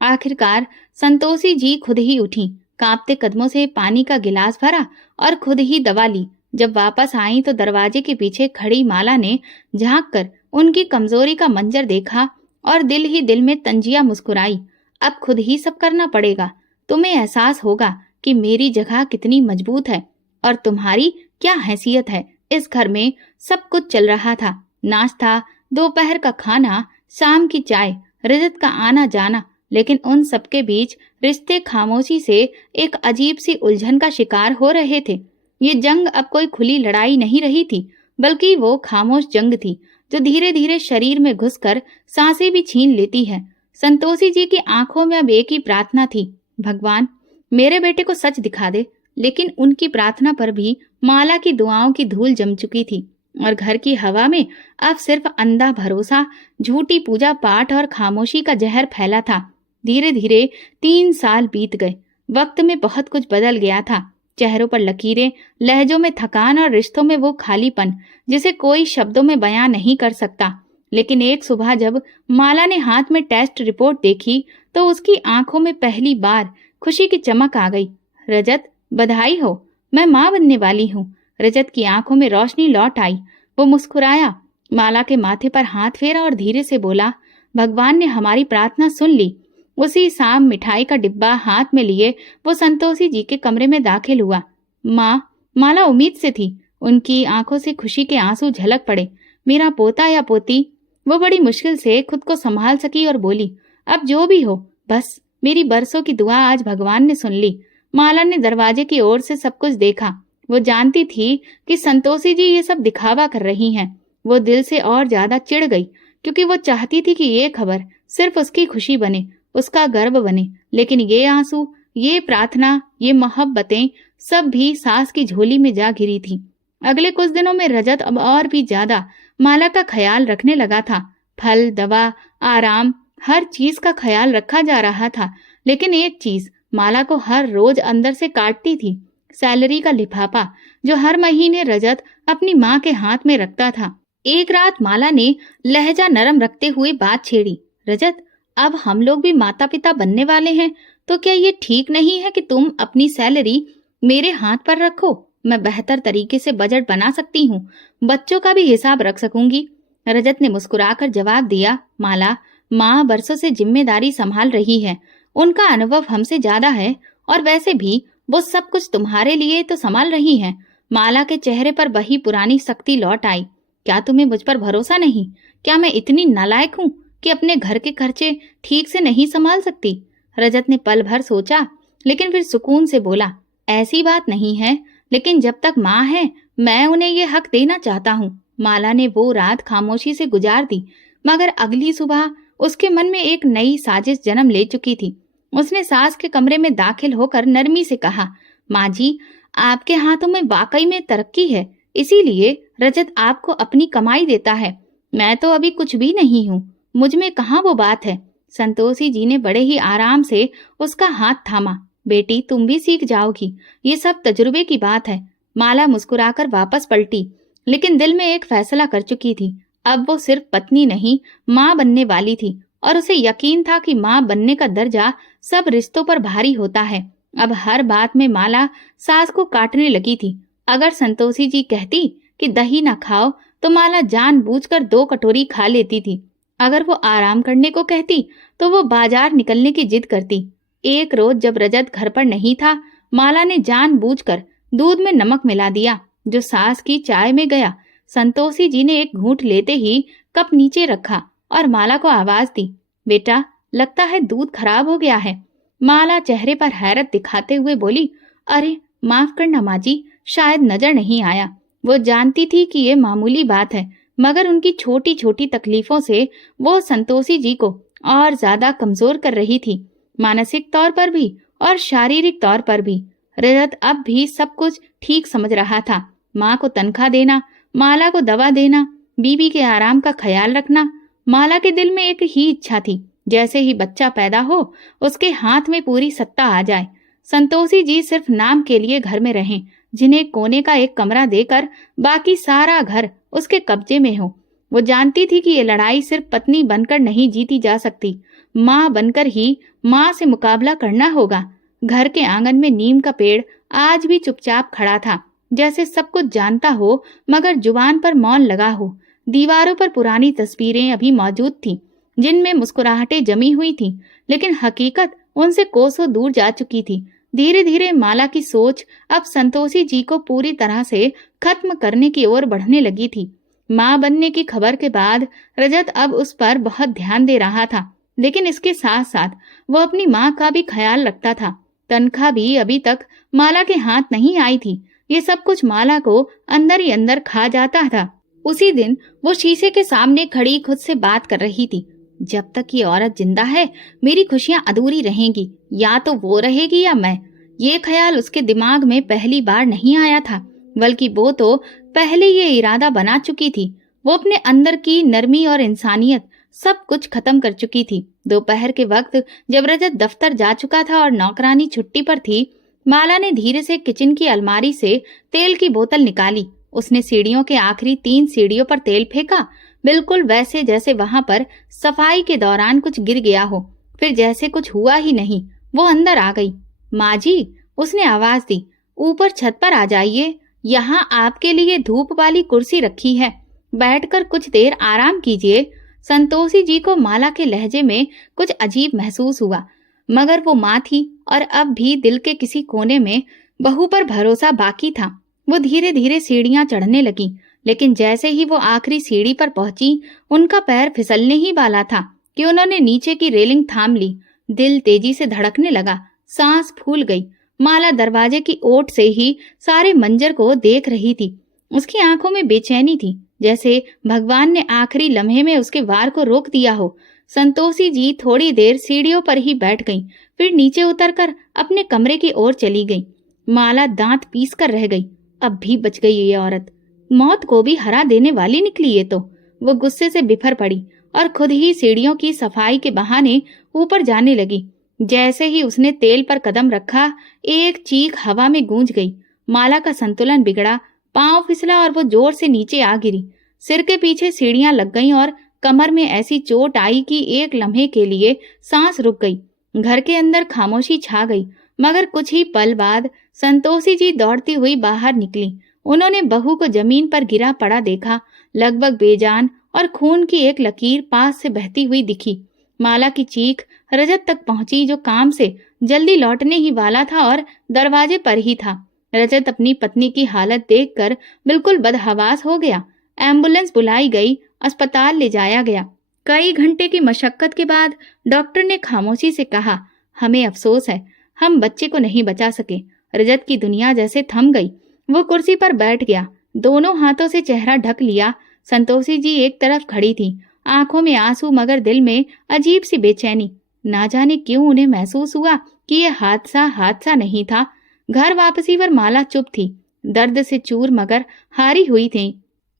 आखिरकार संतोषी जी खुद ही उठी, कांपते कदमों से पानी का गिलास भरा और खुद ही दवा ली। जब वापस आई तो दरवाजे के पीछे खड़ी माला ने झांक कर उनकी कमजोरी का मंजर देखा और दिल ही दिल में तंजिया मुस्कुराई। अब खुद ही सब करना पड़ेगा। तुम्हें एहसास होगा कि मेरी जगह कितनी मजबूत है और तुम्हारी क्या हैसियत है। इस घर में सब कुछ चल रहा था, नाश्ता, दोपहर का खाना, शाम की चाय, रजत का आना जाना, लेकिन उन सबके बीच रिश्ते खामोशी से एक अजीब सी उलझन का शिकार हो रहे थे। ये जंग अब कोई खुली लड़ाई नहीं रही थी, बल्कि वो खामोश जंग थी जो धीरे धीरे शरीर में घुसकर सांसें भी छीन लेती है। संतोषी जी की आंखों में अब एक ही प्रार्थना थी, भगवान मेरे बेटे को सच दिखा दे। लेकिन उनकी प्रार्थना पर भी माला की दुआओं की धूल जम चुकी थी और घर की हवा में अब सिर्फ अंधा भरोसा, झूठी पूजा पाठ और खामोशी का जहर फैला था। धीरे धीरे 3 साल बीत गए। वक्त में बहुत कुछ बदल गया था। चेहरों पर लकीरें, लहजों में थकान और रिश्तों में वो खालीपन जिसे कोई शब्दों में बयां नहीं कर सकता। लेकिन एक सुबह जब माला ने हाथ में टेस्ट रिपोर्ट देखी तो उसकी आंखों में पहली बार खुशी की चमक आ गई। रजत, बधाई हो, मैं माँ बनने वाली हूँ। रजत की आंखों में रोशनी लौट आई। वो मुस्कुराया, माला के माथे पर हाथ फेरा और धीरे से बोला, भगवान ने हमारी प्रार्थना सुन ली। उसी शाम मिठाई का डिब्बा हाथ में लिए वो संतोषी जी के कमरे में दाखिल हुआ। माँ, माला उम्मीद से थी। उनकी आंखों से खुशी के आंसू झलक पड़े। मेरा पोता या पोती। वो बड़ी मुश्किल से खुद को संभाल सकी और बोली, अब जो भी हो, बस मेरी बरसों की दुआ आज भगवान ने सुन ली। माला ने दरवाजे की ओर से सब कुछ देखा। वो जानती थी कि संतोषी जी ये सब दिखावा कर रही हैं। वो दिल से और ज्यादा चिढ़ गई क्योंकि वो चाहती थी कि ये खबर सिर्फ उसकी खुशी बने, उसका गर्व बने। लेकिन ये आंसू, ये प्रार्थना, ये मोहब्बतें सब भी सास की झोली में जा गिरी थी। अगले कुछ दिनों में रजत अब और भी ज्यादा माला का ख्याल रखने लगा था। फल, दवा, आराम, हर चीज का ख्याल रखा जा रहा था। लेकिन एक चीज माला को हर रोज अंदर से काटती थी, सैलरी का लिफाफा जो हर महीने रजत अपनी माँ के हाथ में रखता था। एक रात माला ने लहजा नरम रखते हुए बात छेड़ी। रजत, अब हम लोग भी माता पिता बनने वाले हैं, तो क्या ये ठीक नहीं है कि तुम अपनी सैलरी मेरे हाथ पर रखो? मैं बेहतर तरीके से बजट बना सकती हूँ, बच्चों का भी हिसाब रख सकूंगी। रजत ने मुस्कुराकर जवाब दिया, माला, माँ बरसों से जिम्मेदारी संभाल रही है, उनका अनुभव हमसे ज्यादा है, और वैसे भी वो सब कुछ तुम्हारे लिए तो संभाल रही हैं। माला के चेहरे पर वही पुरानी सख्ती लौट आई। क्या तुम्हें मुझ पर भरोसा नहीं? क्या मैं इतनी नालायक हूँ कि अपने घर के खर्चे ठीक से नहीं संभाल सकती? रजत ने पल भर सोचा, लेकिन फिर सुकून से बोला, ऐसी बात नहीं है, लेकिन जब तक माँ है मैं उन्हें ये हक देना चाहता हूँ। माला ने वो रात खामोशी से गुजार दी, मगर अगली सुबह उसके मन में एक नई साजिश जन्म ले चुकी थी। उसने सास के कमरे में दाखिल होकर नरमी से कहा, माँ जी, आपके हाथों में वाकई में तरक्की है, इसीलिए रजत आपको अपनी कमाई देता है। मैं तो अभी कुछ भी नहीं हूँ, मुझ में कहाँ वो बात है। संतोषी जी ने बड़े ही आराम से उसका हाथ थामा। बेटी, तुम भी सीख जाओगी, ये सब तजुर्बे की बात है। माला मुस्कुराकर वापस पलटी, लेकिन दिल में एक फैसला कर चुकी थी। अब वो सिर्फ पत्नी नहीं, माँ बनने वाली थी, और उसे यकीन था कि माँ बनने का दर्जा सब रिश्तों पर भारी होता है। अब हर बात में माला सास को काटने लगी थी। अगर संतोषी जी कहती कि दही ना खाओ, तो माला जानबूझकर 2 कटोरी खा लेती थी। अगर वो आराम करने को कहती, तो वो बाजार निकलने की जिद करती। एक रोज जब रजत घर पर नहीं था, माला ने जानबूझकर दूध में नमक मिला दिया, जो सास की चाय में गया। संतोषी जी ने एक घूंट लेते ही कप नीचे रखा और माला को आवाज दी, बेटा, लगता है दूध खराब हो गया है। माला चेहरे पर हैरत दिखाते हुए बोली, अरे माफ करना माँ जी, शायद नजर नहीं आया। वो जानती थी कि ये मामूली बात है, मगर उनकी छोटी छोटी तकलीफों से वो संतोषी जी को और ज्यादा कमजोर कर रही थी, मानसिक तौर पर भी और शारीरिक तौर पर भी। रजत अब भी सब कुछ ठीक समझ रहा था। माँ को तनख्वाह देना, माला को दवा देना, बीबी के आराम का ख्याल रखना। माला के दिल में एक ही इच्छा थी, जैसे ही बच्चा पैदा हो उसके हाथ में पूरी सत्ता आ जाए। संतोषी जी सिर्फ नाम के लिए घर में रहें, जिन्हें कोने का एक कमरा देकर बाकी सारा घर उसके कब्जे में हो। वो जानती थी कि ये लड़ाई सिर्फ पत्नी बनकर नहीं जीती जा सकती, माँ बनकर ही माँ से मुकाबला करना होगा। घर के आंगन में नीम का पेड़ आज भी चुपचाप खड़ा था, जैसे सब कुछ जानता हो मगर जुबान पर मौन लगा हो। दीवारों पर पुरानी तस्वीरें अभी मौजूद थीं, जिनमें मुस्कुराहटें जमी हुई थीं, लेकिन हकीकत उनसे कोसों दूर जा चुकी थी। धीरे धीरे माला की सोच अब संतोषी जी को पूरी तरह से खत्म करने की ओर बढ़ने लगी थी। माँ बनने की खबर के बाद रजत अब उस पर बहुत ध्यान दे रहा था, लेकिन इसके साथ साथ वो अपनी माँ का भी ख्याल रखता था। तनख्वाह भी अभी तक माला के हाथ नहीं आई थी। ये सब कुछ माला को अंदर ही अंदर खा जाता था। उसी दिन वो शीशे के सामने खड़ी खुद से बात कर रही थी, जब तक ये औरत जिंदा है मेरी खुशियां अधूरी रहेंगी, या तो वो रहेगी या मैं। ये ख्याल उसके दिमाग में पहली बार नहीं आया था, बल्कि वो तो पहले ये इरादा बना चुकी थी। वो अपने अंदर की नरमी और इंसानियत सब कुछ खत्म कर चुकी थी। दोपहर के वक्त जब रजत दफ्तर जा चुका था और नौकरानी छुट्टी पर थी, माला ने धीरे से किचन की अलमारी से तेल की बोतल निकाली। उसने सीढ़ियों के आखिरी 3 सीढ़ियों पर तेल फेंका, बिल्कुल वैसे जैसे वहां पर सफाई के दौरान कुछ गिर गया हो। फिर जैसे कुछ हुआ ही नहीं, वो अंदर आ गई। माँ जी, उसने आवाज दी, ऊपर छत पर आ जाइए, यहाँ आपके लिए धूप वाली कुर्सी रखी है, बैठकर कुछ देर आराम कीजिए। संतोषी जी को माला के लहजे में कुछ अजीब महसूस हुआ, मगर वो माँ थी और अब भी दिल के किसी कोने में बहू पर भरोसा बाकी था। वो धीरे धीरे सीढ़ियां चढ़ने लगी, लेकिन जैसे ही वो आखिरी सीढ़ी पर पहुंची, उनका पैर फिसलने ही वाला था कि उन्होंने नीचे की रेलिंग थाम ली। दिल तेजी से धड़कने लगा, सांस फूल गई। माला दरवाजे की ओट से ही सारे मंजर को देख रही थी। उसकी आंखों में बेचैनी थी, जैसे भगवान ने आखिरी लम्हे में उसके वार को रोक दिया हो। संतोषी जी थोड़ी देर सीढ़ियों पर ही बैठ गईं, फिर नीचे उतरकर अपने कमरे की ओर चली गईं। माला दांत पीस कर रह गई। अब भी बच गई ये औरत, मौत को भी हरा देने वाली निकली ये तो। वो गुस्से से बिफर पड़ी और खुद ही सीढ़ियों की सफाई के बहाने ऊपर जाने लगी। जैसे ही उसने तेल पर कदम रखा, एक चीख हवा में गूंज गई। माला का संतुलन बिगड़ा, पांव फिसला और वो जोर से नीचे आ गिरी। सिर के पीछे सीढ़ियां लग गईं और कमर में ऐसी चोट आई कि एक लम्हे के लिए सांस रुक गई। घर के अंदर खामोशी छा गई, मगर कुछ ही पल बाद संतोषी जी दौड़ती हुई बाहर निकली। उन्होंने बहू को जमीन पर गिरा पड़ा देखा, लगभग बेजान, और खून की एक लकीर पास से बहती हुई दिखी। माला की चीख रजत तक पहुंची, जो काम से जल्दी लौटने ही वाला था और दरवाजे पर ही था। रजत अपनी पत्नी की हालत देखकर बिल्कुल बदहवास हो गया। एम्बुलेंस बुलाई गई, अस्पताल ले जाया गया। कई घंटे की मशक्कत के बाद डॉक्टर ने खामोशी से कहा, हमें अफसोस है, हम बच्चे को नहीं बचा सके। रजत की दुनिया जैसे थम गई। वो कुर्सी पर बैठ गया, दोनों हाथों से चेहरा ढक लिया। संतोषी जी एक तरफ खड़ी थी, आंखों में आंसू मगर दिल में अजीब सी बेचैनी। ना जाने क्यों उन्हें महसूस हुआ कि यह हादसा नहीं था। घर वापसी पर माला चुप थी, दर्द से चूर मगर हारी हुई थी।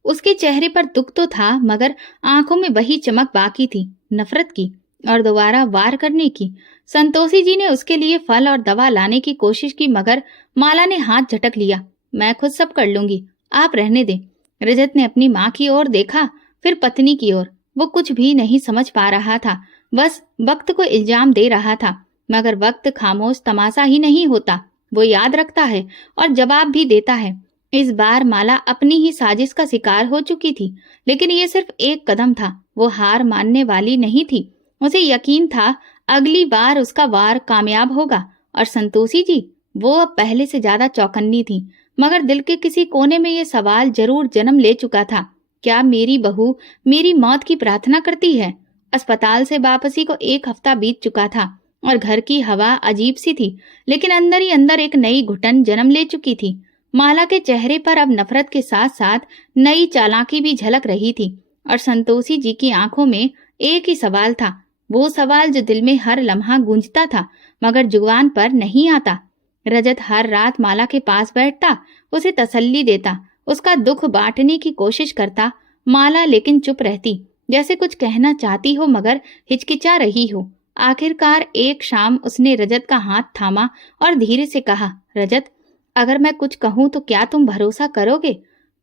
उसके चेहरे पर दुख तो था, मगर आंखों में वही चमक बाकी थी, नफरत की और दोबारा वार करने की। संतोषी जी ने उसके लिए फल और दवा लाने की कोशिश की, मगर माला ने हाथ झटक लिया। मैं खुद सब कर लूंगी, आप रहने दें। रजत ने अपनी माँ की ओर देखा, फिर पत्नी की ओर। वो कुछ भी नहीं समझ पा रहा था, बस वक्त को इल्जाम दे रहा था। मगर वक्त खामोश तमाशा ही नहीं होता, वो याद रखता है और जवाब भी देता है। इस बार माला अपनी ही साजिश का शिकार हो चुकी थी, लेकिन ये सिर्फ एक कदम था। वो हार मानने वाली नहीं थी। उसे यकीन था अगली बार उसका वार कामयाब होगा। और संतोषी जी, वो अब पहले से ज्यादा चौकन्नी थी, मगर दिल के किसी कोने में ये सवाल जरूर जन्म ले चुका था, क्या मेरी बहू मेरी मौत की प्रार्थना करती है? अस्पताल से वापसी को एक हफ्ता बीत चुका था और घर की हवा अजीब सी थी, लेकिन अंदर ही अंदर एक नई घुटन जन्म ले चुकी थी। माला के चेहरे पर अब नफरत के साथ साथ नई चालाकी भी झलक रही थी, और संतोषी जी की आंखों में एक ही सवाल था, वो सवाल जो दिल में हर लम्हा गूंजता था मगर जुबान पर नहीं आता। रजत हर रात माला के पास बैठता, उसे तसल्ली देता, उसका दुख बांटने की कोशिश करता। माला लेकिन चुप रहती, जैसे कुछ कहना चाहती हो मगर हिचकिचा रही हो। आखिरकार एक शाम उसने रजत का हाथ थामा और धीरे से कहा, रजत, अगर मैं कुछ कहूं तो क्या तुम भरोसा करोगे?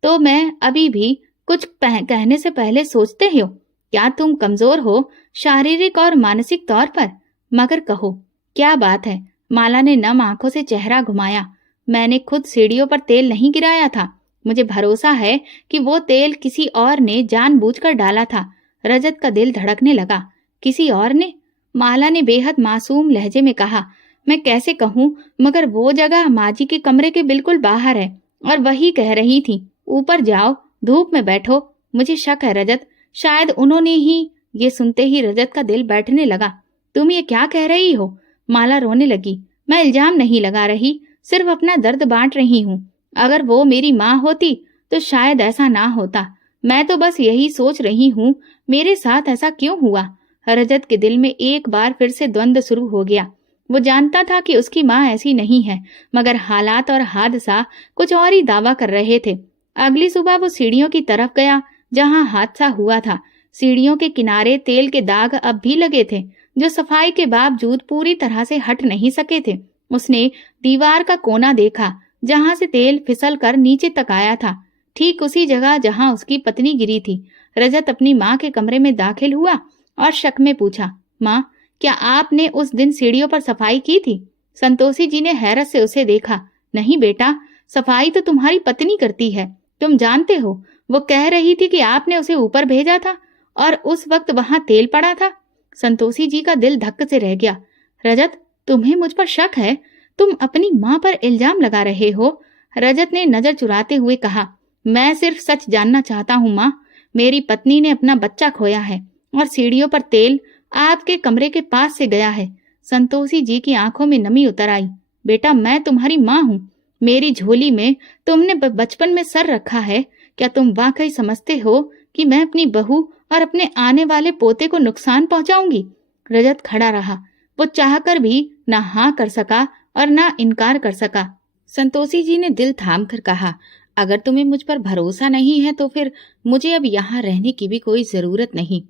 तो मैं अभी भी कुछ कहने से पहले सोचते हो, क्या तुम कमजोर हो शारीरिक और मानसिक तौर पर? मगर कहो, क्या बात है? माला ने नम आंखों से चेहरा घुमाया। मैंने खुद सीढ़ियों पर तेल नहीं गिराया था, मुझे भरोसा है कि वो तेल किसी और ने जानबूझकर डाला था। रजत का दिल धड़कने लगा। किसी और ने? माला ने बेहद मासूम लहजे में कहा, मैं कैसे कहूँ, मगर वो जगह माजी के कमरे के बिल्कुल बाहर है। और वही कह रही थी, ऊपर जाओ, धूप में बैठो। मुझे शक है रजत, शायद उन्होंने ही। ये सुनते ही रजत का दिल बैठने लगा। तुम ये क्या कह रही हो? माला रोने लगी। मैं इल्जाम नहीं लगा रही, सिर्फ अपना दर्द बांट रही हूँ। अगर वो मेरी माँ होती तो शायद ऐसा ना होता। मैं तो बस यही सोच रही हूँ, मेरे साथ ऐसा क्यों हुआ? रजत के दिल में एक बार फिर से द्वंद्व शुरू हो गया। वो जानता था कि उसकी माँ ऐसी नहीं है, मगर हालात और हादसा कुछ और ही दावा कर रहे थे। अगली सुबह वो सीढ़ियों की तरफ गया जहाँ हादसा हुआ था। सीढ़ियों के किनारे तेल के दाग अब भी लगे थे, जो सफाई के बावजूद पूरी तरह से हट नहीं सके थे। उसने दीवार का कोना देखा जहां से तेल फिसल कर नीचे तक आया था, ठीक उसी जगह जहां उसकी पत्नी गिरी थी। रजत अपनी माँ के कमरे में दाखिल हुआ और शक में पूछा, माँ, क्या आपने उस दिन सीढ़ियों पर सफाई की थी? संतोषी जी ने हैरत से उसे देखा। नहीं बेटा, सफाई तो तुम्हारी पत्नी करती है, तुम जानते हो। वो कह रही थी कि आपने उसे ऊपर भेजा था और उस वक्त वहां तेल पड़ा था। संतोषी जी का दिल धक्क से रह गया। रजत, तुम्हें मुझ पर शक है? तुम अपनी माँ पर इल्जाम लगा रहे हो? रजत ने नजर चुराते हुए कहा, मैं सिर्फ सच जानना चाहता हूँ माँ। मेरी पत्नी ने अपना बच्चा खोया है और सीढ़ियों पर तेल आपके कमरे के पास से गया है। संतोषी जी की आंखों में नमी उतर आई। बेटा, मैं तुम्हारी माँ हूँ। मेरी झोली में तुमने बचपन में सर रखा है। क्या तुम वाकई समझते हो कि मैं अपनी बहू और अपने आने वाले पोते को नुकसान पहुंचाऊंगी? रजत खड़ा रहा। वो चाहकर भी ना हाँ कर सका और ना इनकार कर सका। संतोषी जी ने दिल थाम कर कहा, अगर तुम्हें मुझ पर भरोसा नहीं है तो फिर मुझे अब यहाँ रहने की भी कोई जरूरत नहीं।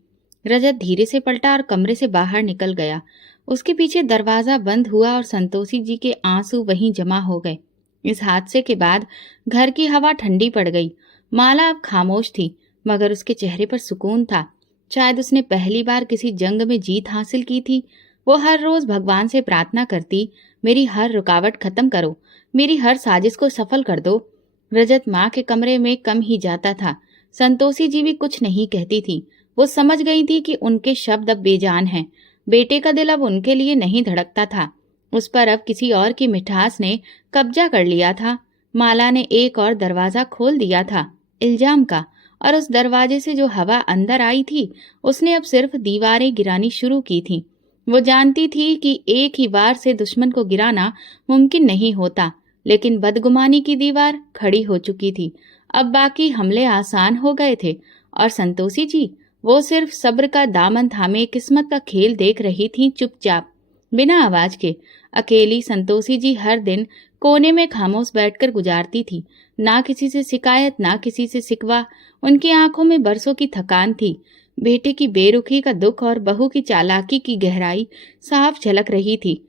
रजत धीरे से पलटा और कमरे से बाहर निकल गया। उसके पीछे दरवाजा बंद हुआ और संतोषी जी के आंसू वहीं जमा हो गए। इस हादसे के बाद घर की हवा ठंडी पड़ गई। माला अब खामोश थी, मगर उसके चेहरे पर सुकून था। शायद उसने पहली बार किसी जंग में जीत हासिल की थी। वो हर रोज भगवान से प्रार्थना करती, मेरी हर रुकावट खत्म करो, मेरी हर साजिश को सफल कर दो। रजत माँ के कमरे में कम ही जाता था। संतोषी जी भी कुछ नहीं कहती थी। वो समझ गई थी कि उनके शब्द अब बेजान हैं। बेटे का दिल अब उनके लिए नहीं धड़कता था। उस पर अब किसी और की मिठास ने कब्जा कर लिया था। माला ने एक और दरवाजा खोल दिया था, इल्जाम का, और उस दरवाजे से जो हवा अंदर आई थी उसने अब सिर्फ दीवारें गिरानी शुरू की थी। वो जानती थी कि एक ही बार से दुश्मन को गिराना मुमकिन नहीं होता, लेकिन बदगुमानी की दीवार खड़ी हो चुकी थी। अब बाकी हमले आसान हो गए थे और संतोषी जी, वो सिर्फ सब्र का दामन थामे किस्मत का खेल देख रही थी, चुपचाप, बिना आवाज के। अकेली संतोषी जी हर दिन कोने में खामोश बैठकर गुजारती थी। ना किसी से शिकायत, ना किसी से सिकवा। उनकी आंखों में बरसों की थकान थी। बेटे की बेरुखी का दुख और बहू की चालाकी की गहराई साफ झलक रही थी।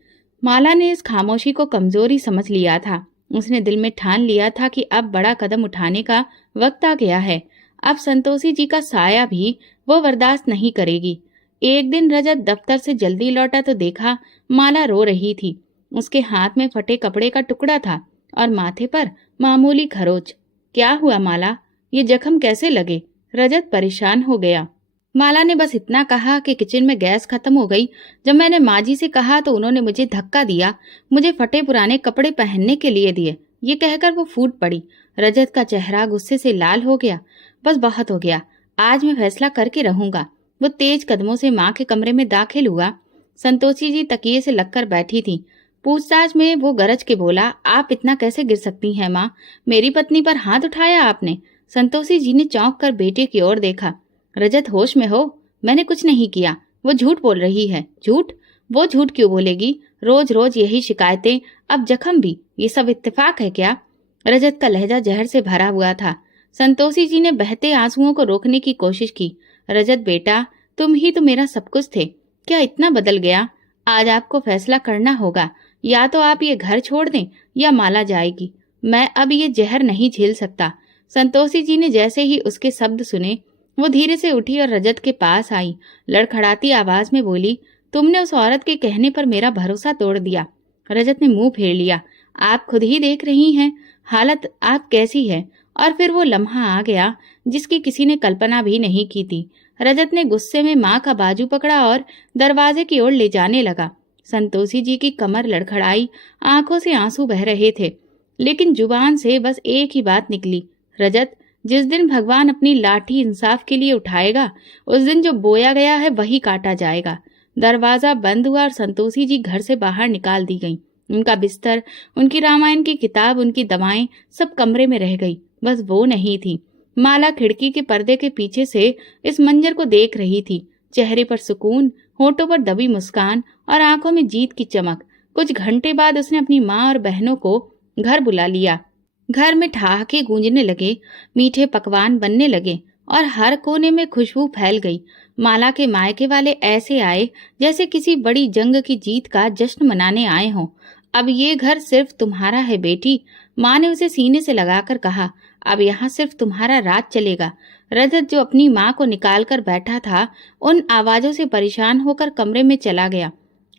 माला ने इस खामोशी को कमजोरी समझ लिया था। उसने दिल में ठान लिया था कि अब बड़ा कदम उठाने का वक्त आ गया है। अब संतोषी जी का साया भी वो बर्दाश्त नहीं करेगी। एक दिन रजत दफ्तर से जल्दी लौटा तो देखा माला रो रही थी। उसके हाथ में फटे कपड़े का टुकड़ा था और माथे पर मामूली खरोच। क्या हुआ माला, ये जख्म कैसे लगे? रजत परेशान हो गया। माला ने बस इतना कहा कि किचन में गैस खत्म हो गई। जब मैंने माँ जी से कहा तो उन्होंने मुझे धक्का दिया, मुझे फटे पुराने कपड़े पहनने के लिए दिए। ये कहकर वो फूट पड़ी। रजत का चेहरा गुस्से से लाल हो गया। बस बहुत हो गया, आज मैं फैसला करके रहूंगा। वो तेज कदमों से माँ के कमरे में दाखिल हुआ। संतोषी जी तकिए से लगकर बैठी थी। पूछताछ में वो गरज के बोला, आप इतना कैसे गिर सकती हैं माँ? मेरी पत्नी पर हाथ उठाया आपने? संतोषी जी ने चौंक कर बेटे की ओर देखा। रजत, होश में हो? मैंने कुछ नहीं किया। वो झूठ बोल रही है। झूठ? वो झूठ क्यों बोलेगी? रोज रोज यही शिकायतें, अब जख्म भी, ये सब इत्तेफाक है क्या? रजत का लहजा जहर से भरा हुआ था। संतोषी जी ने बहते आंसुओं को रोकने की कोशिश की। रजत बेटा, तुम ही तो मेरा सब कुछ थे, क्या इतना बदल गया? आज आपको फैसला करना होगा। या तो आप ये घर छोड़ दें या माला जाएगी। मैं अब ये जहर नहीं झेल सकता। संतोषी जी ने जैसे ही उसके शब्द सुने, वो धीरे से उठी और रजत के पास आई। लड़खड़ाती आवाज में बोली, तुमने उस औरत के कहने पर मेरा भरोसा तोड़ दिया। रजत ने मुंह फेर लिया। आप खुद ही देख रही हैं हालत आप कैसी है। और फिर वो लम्हा आ गया जिसकी किसी ने कल्पना भी नहीं की थी। रजत ने गुस्से में माँ का बाजू पकड़ा और दरवाजे की ओर ले जाने लगा। संतोषी जी की कमर लड़खड़ाई, आंखों से आंसू बह रहे थे, लेकिन जुबान से बस एक ही बात निकली, रजत, जिस दिन भगवान अपनी लाठी इंसाफ के लिए उठाएगा, उस दिन जो बोया गया है वही काटा जाएगा। दरवाजा बंद हुआ और संतोषी जी घर से बाहर निकाल दी गई। उनका बिस्तर, उनकी रामायण की किताब, उनकी दवाएं सब कमरे में रह गई। बस वो नहीं थी। माला खिड़की के पर्दे के पीछे से इस मंजर को देख रही थी। चेहरे पर सुकून, होठों पर दबी मुस्कान और आंखों में जीत की चमक। कुछ घंटे बाद उसने अपनी माँ और बहनों को घर बुला लिया। घर में ठहाके गूंजने लगे, मीठे पकवान बनने लगे और हर कोने में खुशबू फैल गई। माला के मायके वाले ऐसे आए जैसे किसी बड़ी जंग की जीत का जश्न मनाने आए हों। अब ये घर सिर्फ तुम्हारा है बेटी, माँ ने उसे सीने से लगाकर कहा। अब यहाँ सिर्फ तुम्हारा राज चलेगा। रजत, जो अपनी माँ को निकाल कर बैठा था, उन आवाजों से परेशान होकर कमरे में चला गया।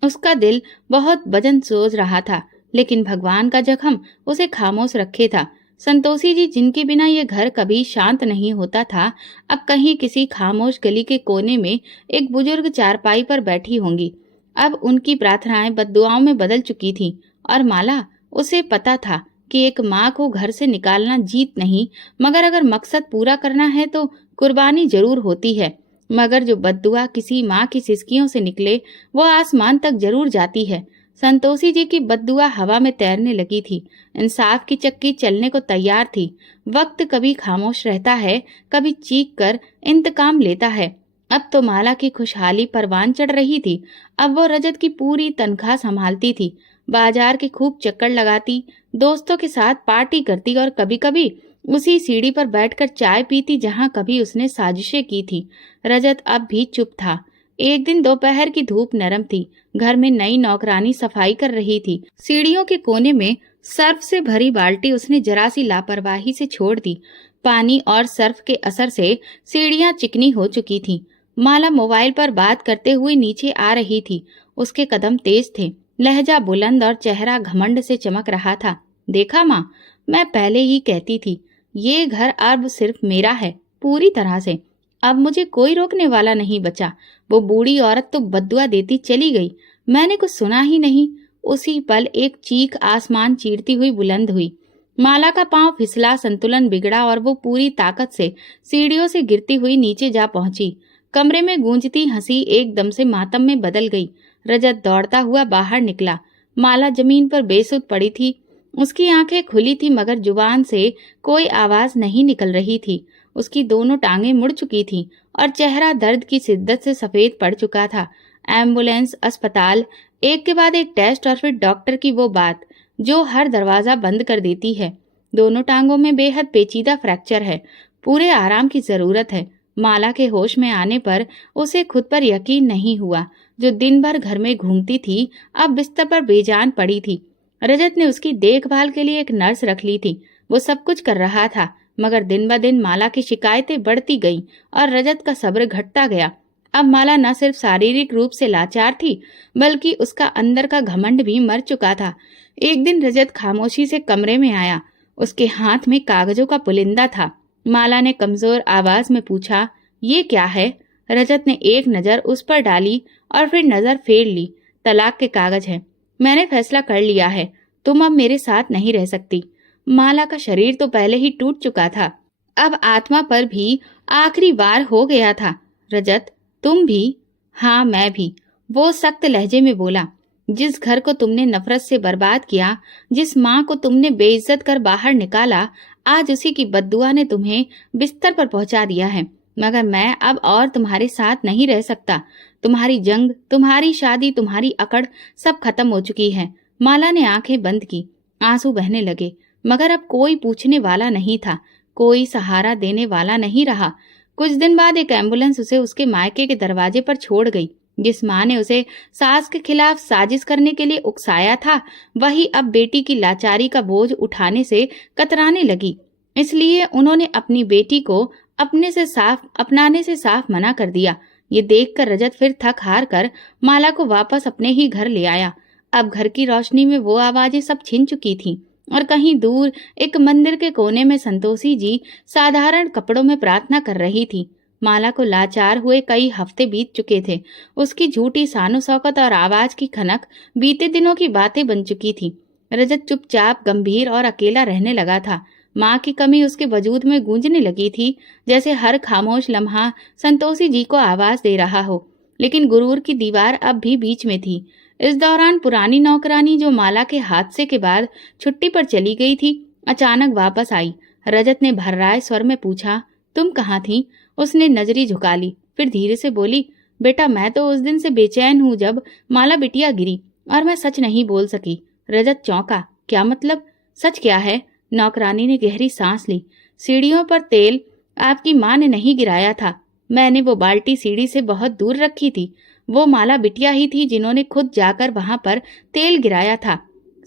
उसका दिल बहुत वजन सोच रहा था, लेकिन भगवान का जख्म उसे खामोश रखे था। संतोषी जी, जिनके बिना ये घर कभी शांत नहीं होता था, अब कहीं किसी खामोश गली के कोने में एक बुजुर्ग चारपाई पर बैठी होंगी। अब उनकी प्रार्थनाएं बद्दुआओं में बदल चुकी थीं और माला, उसे पता था कि एक माँ को घर से निकालना जीत नहीं, मगर अगर मकसद पूरा करना है तो कुर्बानी जरूर होती है। मगर जो बद्दुआ किसी माँ की सिसकियों से निकले, वो आसमान तक जरूर जाती है। संतोषी जी की बद्दुआ हवा में तैरने लगी थी। इंसाफ की चक्की चलने को तैयार थी। वक्त कभी खामोश रहता है, कभी चीख कर इंतकाम लेता है। अब तो माला की खुशहाली परवान चढ़ रही थी। अब वो रजत की पूरी तनख्वाह संभालती थी, बाजार के खूब चक्कर लगाती, दोस्तों के साथ पार्टी करती और कभी कभी उसी सीढ़ी पर बैठकर चाय पीती जहां कभी उसने साजिशें की थी। रजत अब भी चुप था। एक दिन दोपहर की धूप नरम थी। घर में नई नौकरानी सफाई कर रही थी। सीढ़ियों के कोने में सर्फ से भरी बाल्टी उसने जरा सी लापरवाही से छोड़ दी। पानी और सर्फ के असर से सीढ़ियां चिकनी हो चुकी थीं। माला मोबाइल पर बात करते हुए नीचे आ रही थी। उसके कदम तेज थे, लहजा बुलंद और चेहरा घमंड से चमक रहा था। देखा माँ, मैं पहले ही कहती थी, ये घर अब सिर्फ मेरा है, पूरी तरह से। अब मुझे कोई रोकने वाला नहीं बचा। वो बूढ़ी औरत तो बद्दुआ देती चली गई, मैंने कुछ सुना ही नहीं। उसी पल एक चीख आसमान चीरती हुई बुलंद हुई। माला का पांव फिसला, संतुलन बिगड़ा और वो पूरी ताकत से सीढ़ियों से गिरती हुई नीचे जा पहुंची। कमरे में गूंजती हंसी एकदम से मातम में बदल गई। रजत दौड़ता हुआ बाहर निकला। माला जमीन पर बेसुध पड़ी थी। उसकी आंखें खुली थी मगर जुबान से कोई आवाज नहीं निकल रही थी। उसकी दोनों टांगें मुड़ चुकी थीं और चेहरा दर्द की शिद्दत से सफेद पड़ चुका था। एम्बुलेंस, अस्पताल, एक के बाद एक टेस्ट और फिर डॉक्टर की वो बात जो हर दरवाजा बंद कर देती है। दोनों टांगों में बेहद पेचीदा फ्रैक्चर है, पूरे आराम की जरूरत है। माला के होश में आने पर उसे खुद पर यकीन नहीं हुआ। जो दिन भर घर में घूमती थी अब बिस्तर पर बेजान पड़ी थी। रजत ने उसकी देखभाल के लिए एक नर्स रख ली थी। वो सब कुछ कर रहा था मगर दिन ब दिन माला की शिकायतें बढ़ती गईं और रजत का सब्र घटता गया। अब माला न सिर्फ शारीरिक रूप से लाचार थी बल्कि उसका अंदर का घमंड भी मर चुका था। एक दिन रजत खामोशी से कमरे में आया। उसके हाथ में कागजों का पुलिंदा था। माला ने कमजोर आवाज में पूछा, ये क्या है? रजत ने एक नजर उस पर डाली और फिर नजर फेर ली। तलाक के कागज है। मैंने फैसला कर लिया है, तुम अब मेरे साथ नहीं रह सकती। माला का शरीर तो पहले ही टूट चुका था, अब आत्मा पर भी आखिरी वार हो गया था। रजत, तुम भी? हाँ, मैं भी, वो सख्त लहजे में बोला। जिस घर को तुमने नफरत से बर्बाद किया, जिस माँ को तुमने बेइज्जत कर बाहर निकाला, आज उसी की बद्दुआ ने तुम्हें बिस्तर पर पहुंचा दिया है। मगर मैं अब और तुम्हारे साथ नहीं रह सकता। तुम्हारी जंग, तुम्हारी शादी, तुम्हारी अकड़ सब खत्म हो चुकी है। माला ने आंखें बंद की। आंसू बहने लगे मगर अब कोई पूछने वाला नहीं था, कोई सहारा देने वाला नहीं रहा। कुछ दिन बाद एक एम्बुलेंस उसे उसके मायके के दरवाजे पर छोड़ गई। जिस माँ ने उसे सास के खिलाफ साजिश करने के लिए उकसाया था, वही अब बेटी की लाचारी का बोझ उठाने से कतराने लगी। इसलिए उन्होंने अपनी बेटी को अपनाने से साफ मना कर दिया। ये देखकर रजत फिर थक हार कर माला को वापस अपने ही घर ले आया। अब घर की रोशनी में वो आवाजें सब छिन चुकी थीं और कहीं दूर एक मंदिर के कोने में संतोषी जी साधारण कपड़ों में प्रार्थना कर रही थी। माला को लाचार हुए कई हफ्ते बीत चुके थे। उसकी झूठी सानो शौकत और आवाज की खनक बीते दिनों की बातें बन चुकी थी। रजत चुपचाप, गंभीर और अकेला रहने लगा था। माँ की कमी उसके वजूद में गूंजने लगी थी, जैसे हर खामोश लम्हा संतोषी जी को आवाज दे रहा हो। लेकिन गुरूर की दीवार अब भी बीच में थी। इस दौरान पुरानी नौकरानी जो माला के हादसे के बाद छुट्टी पर चली गई थी, अचानक वापस आई। रजत ने भर्राए स्वर में पूछा, तुम कहाँ थी? उसने नजरी झुका ली, फिर धीरे से बोली, बेटा मैं तो उस दिन से बेचैन हूँ जब माला बिटिया गिरी, और मैं सच नहीं बोल सकी। रजत चौंका, क्या मतलब? सच क्या है? नौकरानी ने गहरी सांस ली। सीढ़ियों पर तेल आपकी माँ ने नहीं गिराया था। मैंने वो बाल्टी सीढ़ी से बहुत दूर रखी थी। वो माला बिटिया ही थी जिन्होंने खुद जाकर वहां पर तेल गिराया था,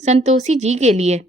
संतोषी जी के लिए।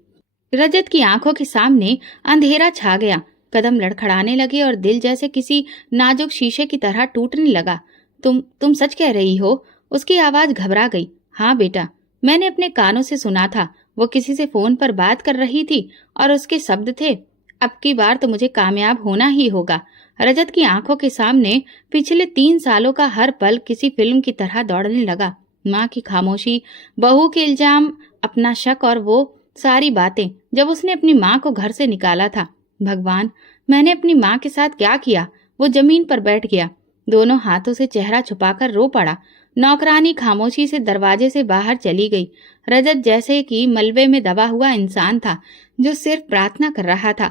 रजत की आंखों के सामने अंधेरा छा गया। कदम लड़खड़ाने लगे और दिल जैसे किसी नाजुक शीशे की तरह टूटने लगा। तुम सच कह रही हो? उसकी आवाज घबरा गई। हाँ बेटा, मैंने अपने कानों से सुना था। वो किसी से फोन पर बात कर रही थी और उसके शब्द थे, अब की बार तो मुझे कामयाब होना ही होगा। रजत की आंखों के सामने पिछले 3 सालों का हर पल किसी फिल्म की तरह दौड़ने लगा। माँ की खामोशी, बहू के इल्जाम, अपना शक और वो सारी बातें जब उसने अपनी माँ को घर से निकाला था। भगवान, मैंने अपनी माँ के साथ क्या किया? वो जमीन पर बैठ गया, दोनों हाथों से चेहरा छुपाकर रो पड़ा। नौकरानी खामोशी से दरवाजे से बाहर चली गई। रजत जैसे कि मलबे में दबा हुआ इंसान था जो सिर्फ प्रार्थना कर रहा था,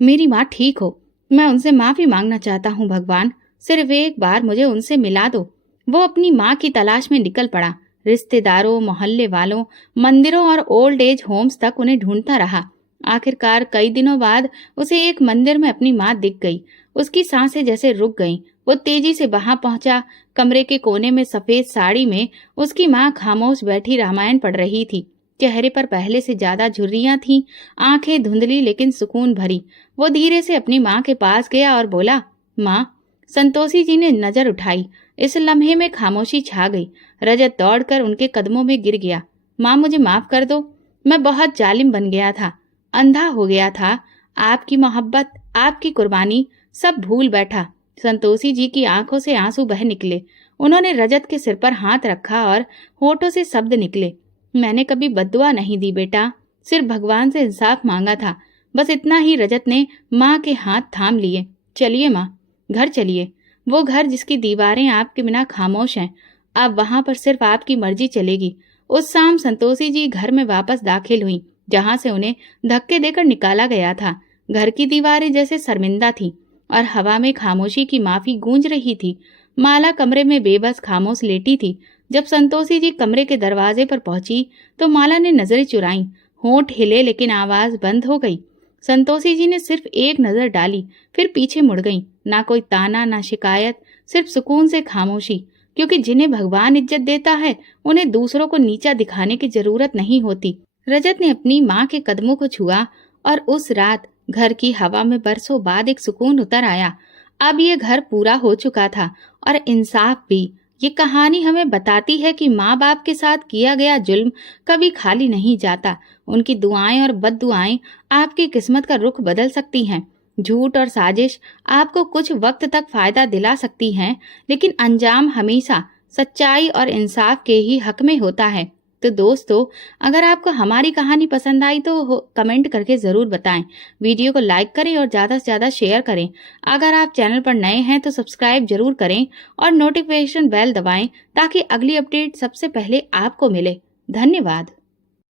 मेरी माँ ठीक हो। मैं उनसे माफी मांगना चाहता हूँ भगवान, सिर्फ एक बार मुझे उनसे मिला दो। वो अपनी माँ की तलाश में निकल पड़ा। रिश्तेदारों, मोहल्ले वालों, मंदिरों और ओल्ड एज होम्स तक उन्हें ढूंढता रहा। आखिरकार कई दिनों बाद उसे एक मंदिर में अपनी माँ दिख गई। उसकी सांसें जैसे रुक गईं। वो तेजी से वहां पहुंचा। कमरे के कोने में सफेद साड़ी में उसकी माँ खामोश बैठी रामायण पढ़ रही थी। चेहरे पर पहले से ज्यादा झुर्रियां थीं, आंखें धुंधली लेकिन सुकून भरी। वो धीरे से अपनी माँ के पास गया और बोला, माँ। संतोषी जी ने नजर उठाई। इस लम्हे में खामोशी छा गई। रजत दौड़कर उनके कदमों में गिर गया। माँ, मुझे माफ कर दो। मैं बहुत जालिम बन गया था, अंधा हो गया था। आपकी मोहब्बत, आपकी कुर्बानी सब भूल बैठा। संतोषी जी की आंखों से आंसू बह निकले। उन्होंने रजत के सिर पर हाथ रखा और होठों से शब्द निकले, मैंने कभी बद्दुआ नहीं दी बेटा, सिर्फ भगवान से इंसाफ मांगा था, बस इतना ही। रजत ने माँ के हाथ थाम लिए। चलिए माँ, घर चलिए। वो घर जिसकी दीवारें आपके बिना खामोश हैं, अब वहां पर सिर्फ आपकी मर्जी चलेगी। उस शाम संतोषी जी घर में वापस दाखिल हुई, जहां से उन्हें धक्के देकर निकाला गया था। घर की दीवारें जैसे शर्मिंदा थीं और हवा में खामोशी की माफी गूंज रही थी। माला कमरे में बेबस खामोश लेटी थी। जब संतोषी जी कमरे के दरवाजे पर पहुंची तो माला ने नजरें चुराईं। होंठ हिले लेकिन आवाज बंद हो गई। संतोषी जी ने सिर्फ एक नजर डाली, फिर पीछे मुड़ गईं। ना कोई ताना, ना शिकायत, सिर्फ सुकून से खामोशी। क्योंकि जिन्हें भगवान इज्जत देता है, उन्हें दूसरों को नीचा दिखाने की जरूरत नहीं होती। रजत ने अपनी माँ के कदमों को छुआ और उस रात घर की हवा में बरसों बाद एक सुकून उतर आया। अब ये घर पूरा हो चुका था और इंसाफ भी। ये कहानी हमें बताती है कि माँ बाप के साथ किया गया जुल्म कभी खाली नहीं जाता। उनकी दुआएं और बद्दुआएं आपकी किस्मत का रुख बदल सकती हैं। झूठ और साजिश आपको कुछ वक्त तक फायदा दिला सकती हैं, लेकिन अंजाम हमेशा सच्चाई और इंसाफ के ही हक में होता है। तो दोस्तों, अगर आपको हमारी कहानी पसंद आई तो कमेंट करके ज़रूर बताएं। वीडियो को लाइक करें और ज़्यादा से ज़्यादा शेयर करें। अगर आप चैनल पर नए हैं तो सब्सक्राइब जरूर करें और नोटिफिकेशन बेल दबाएं ताकि अगली अपडेट सबसे पहले आपको मिले। धन्यवाद।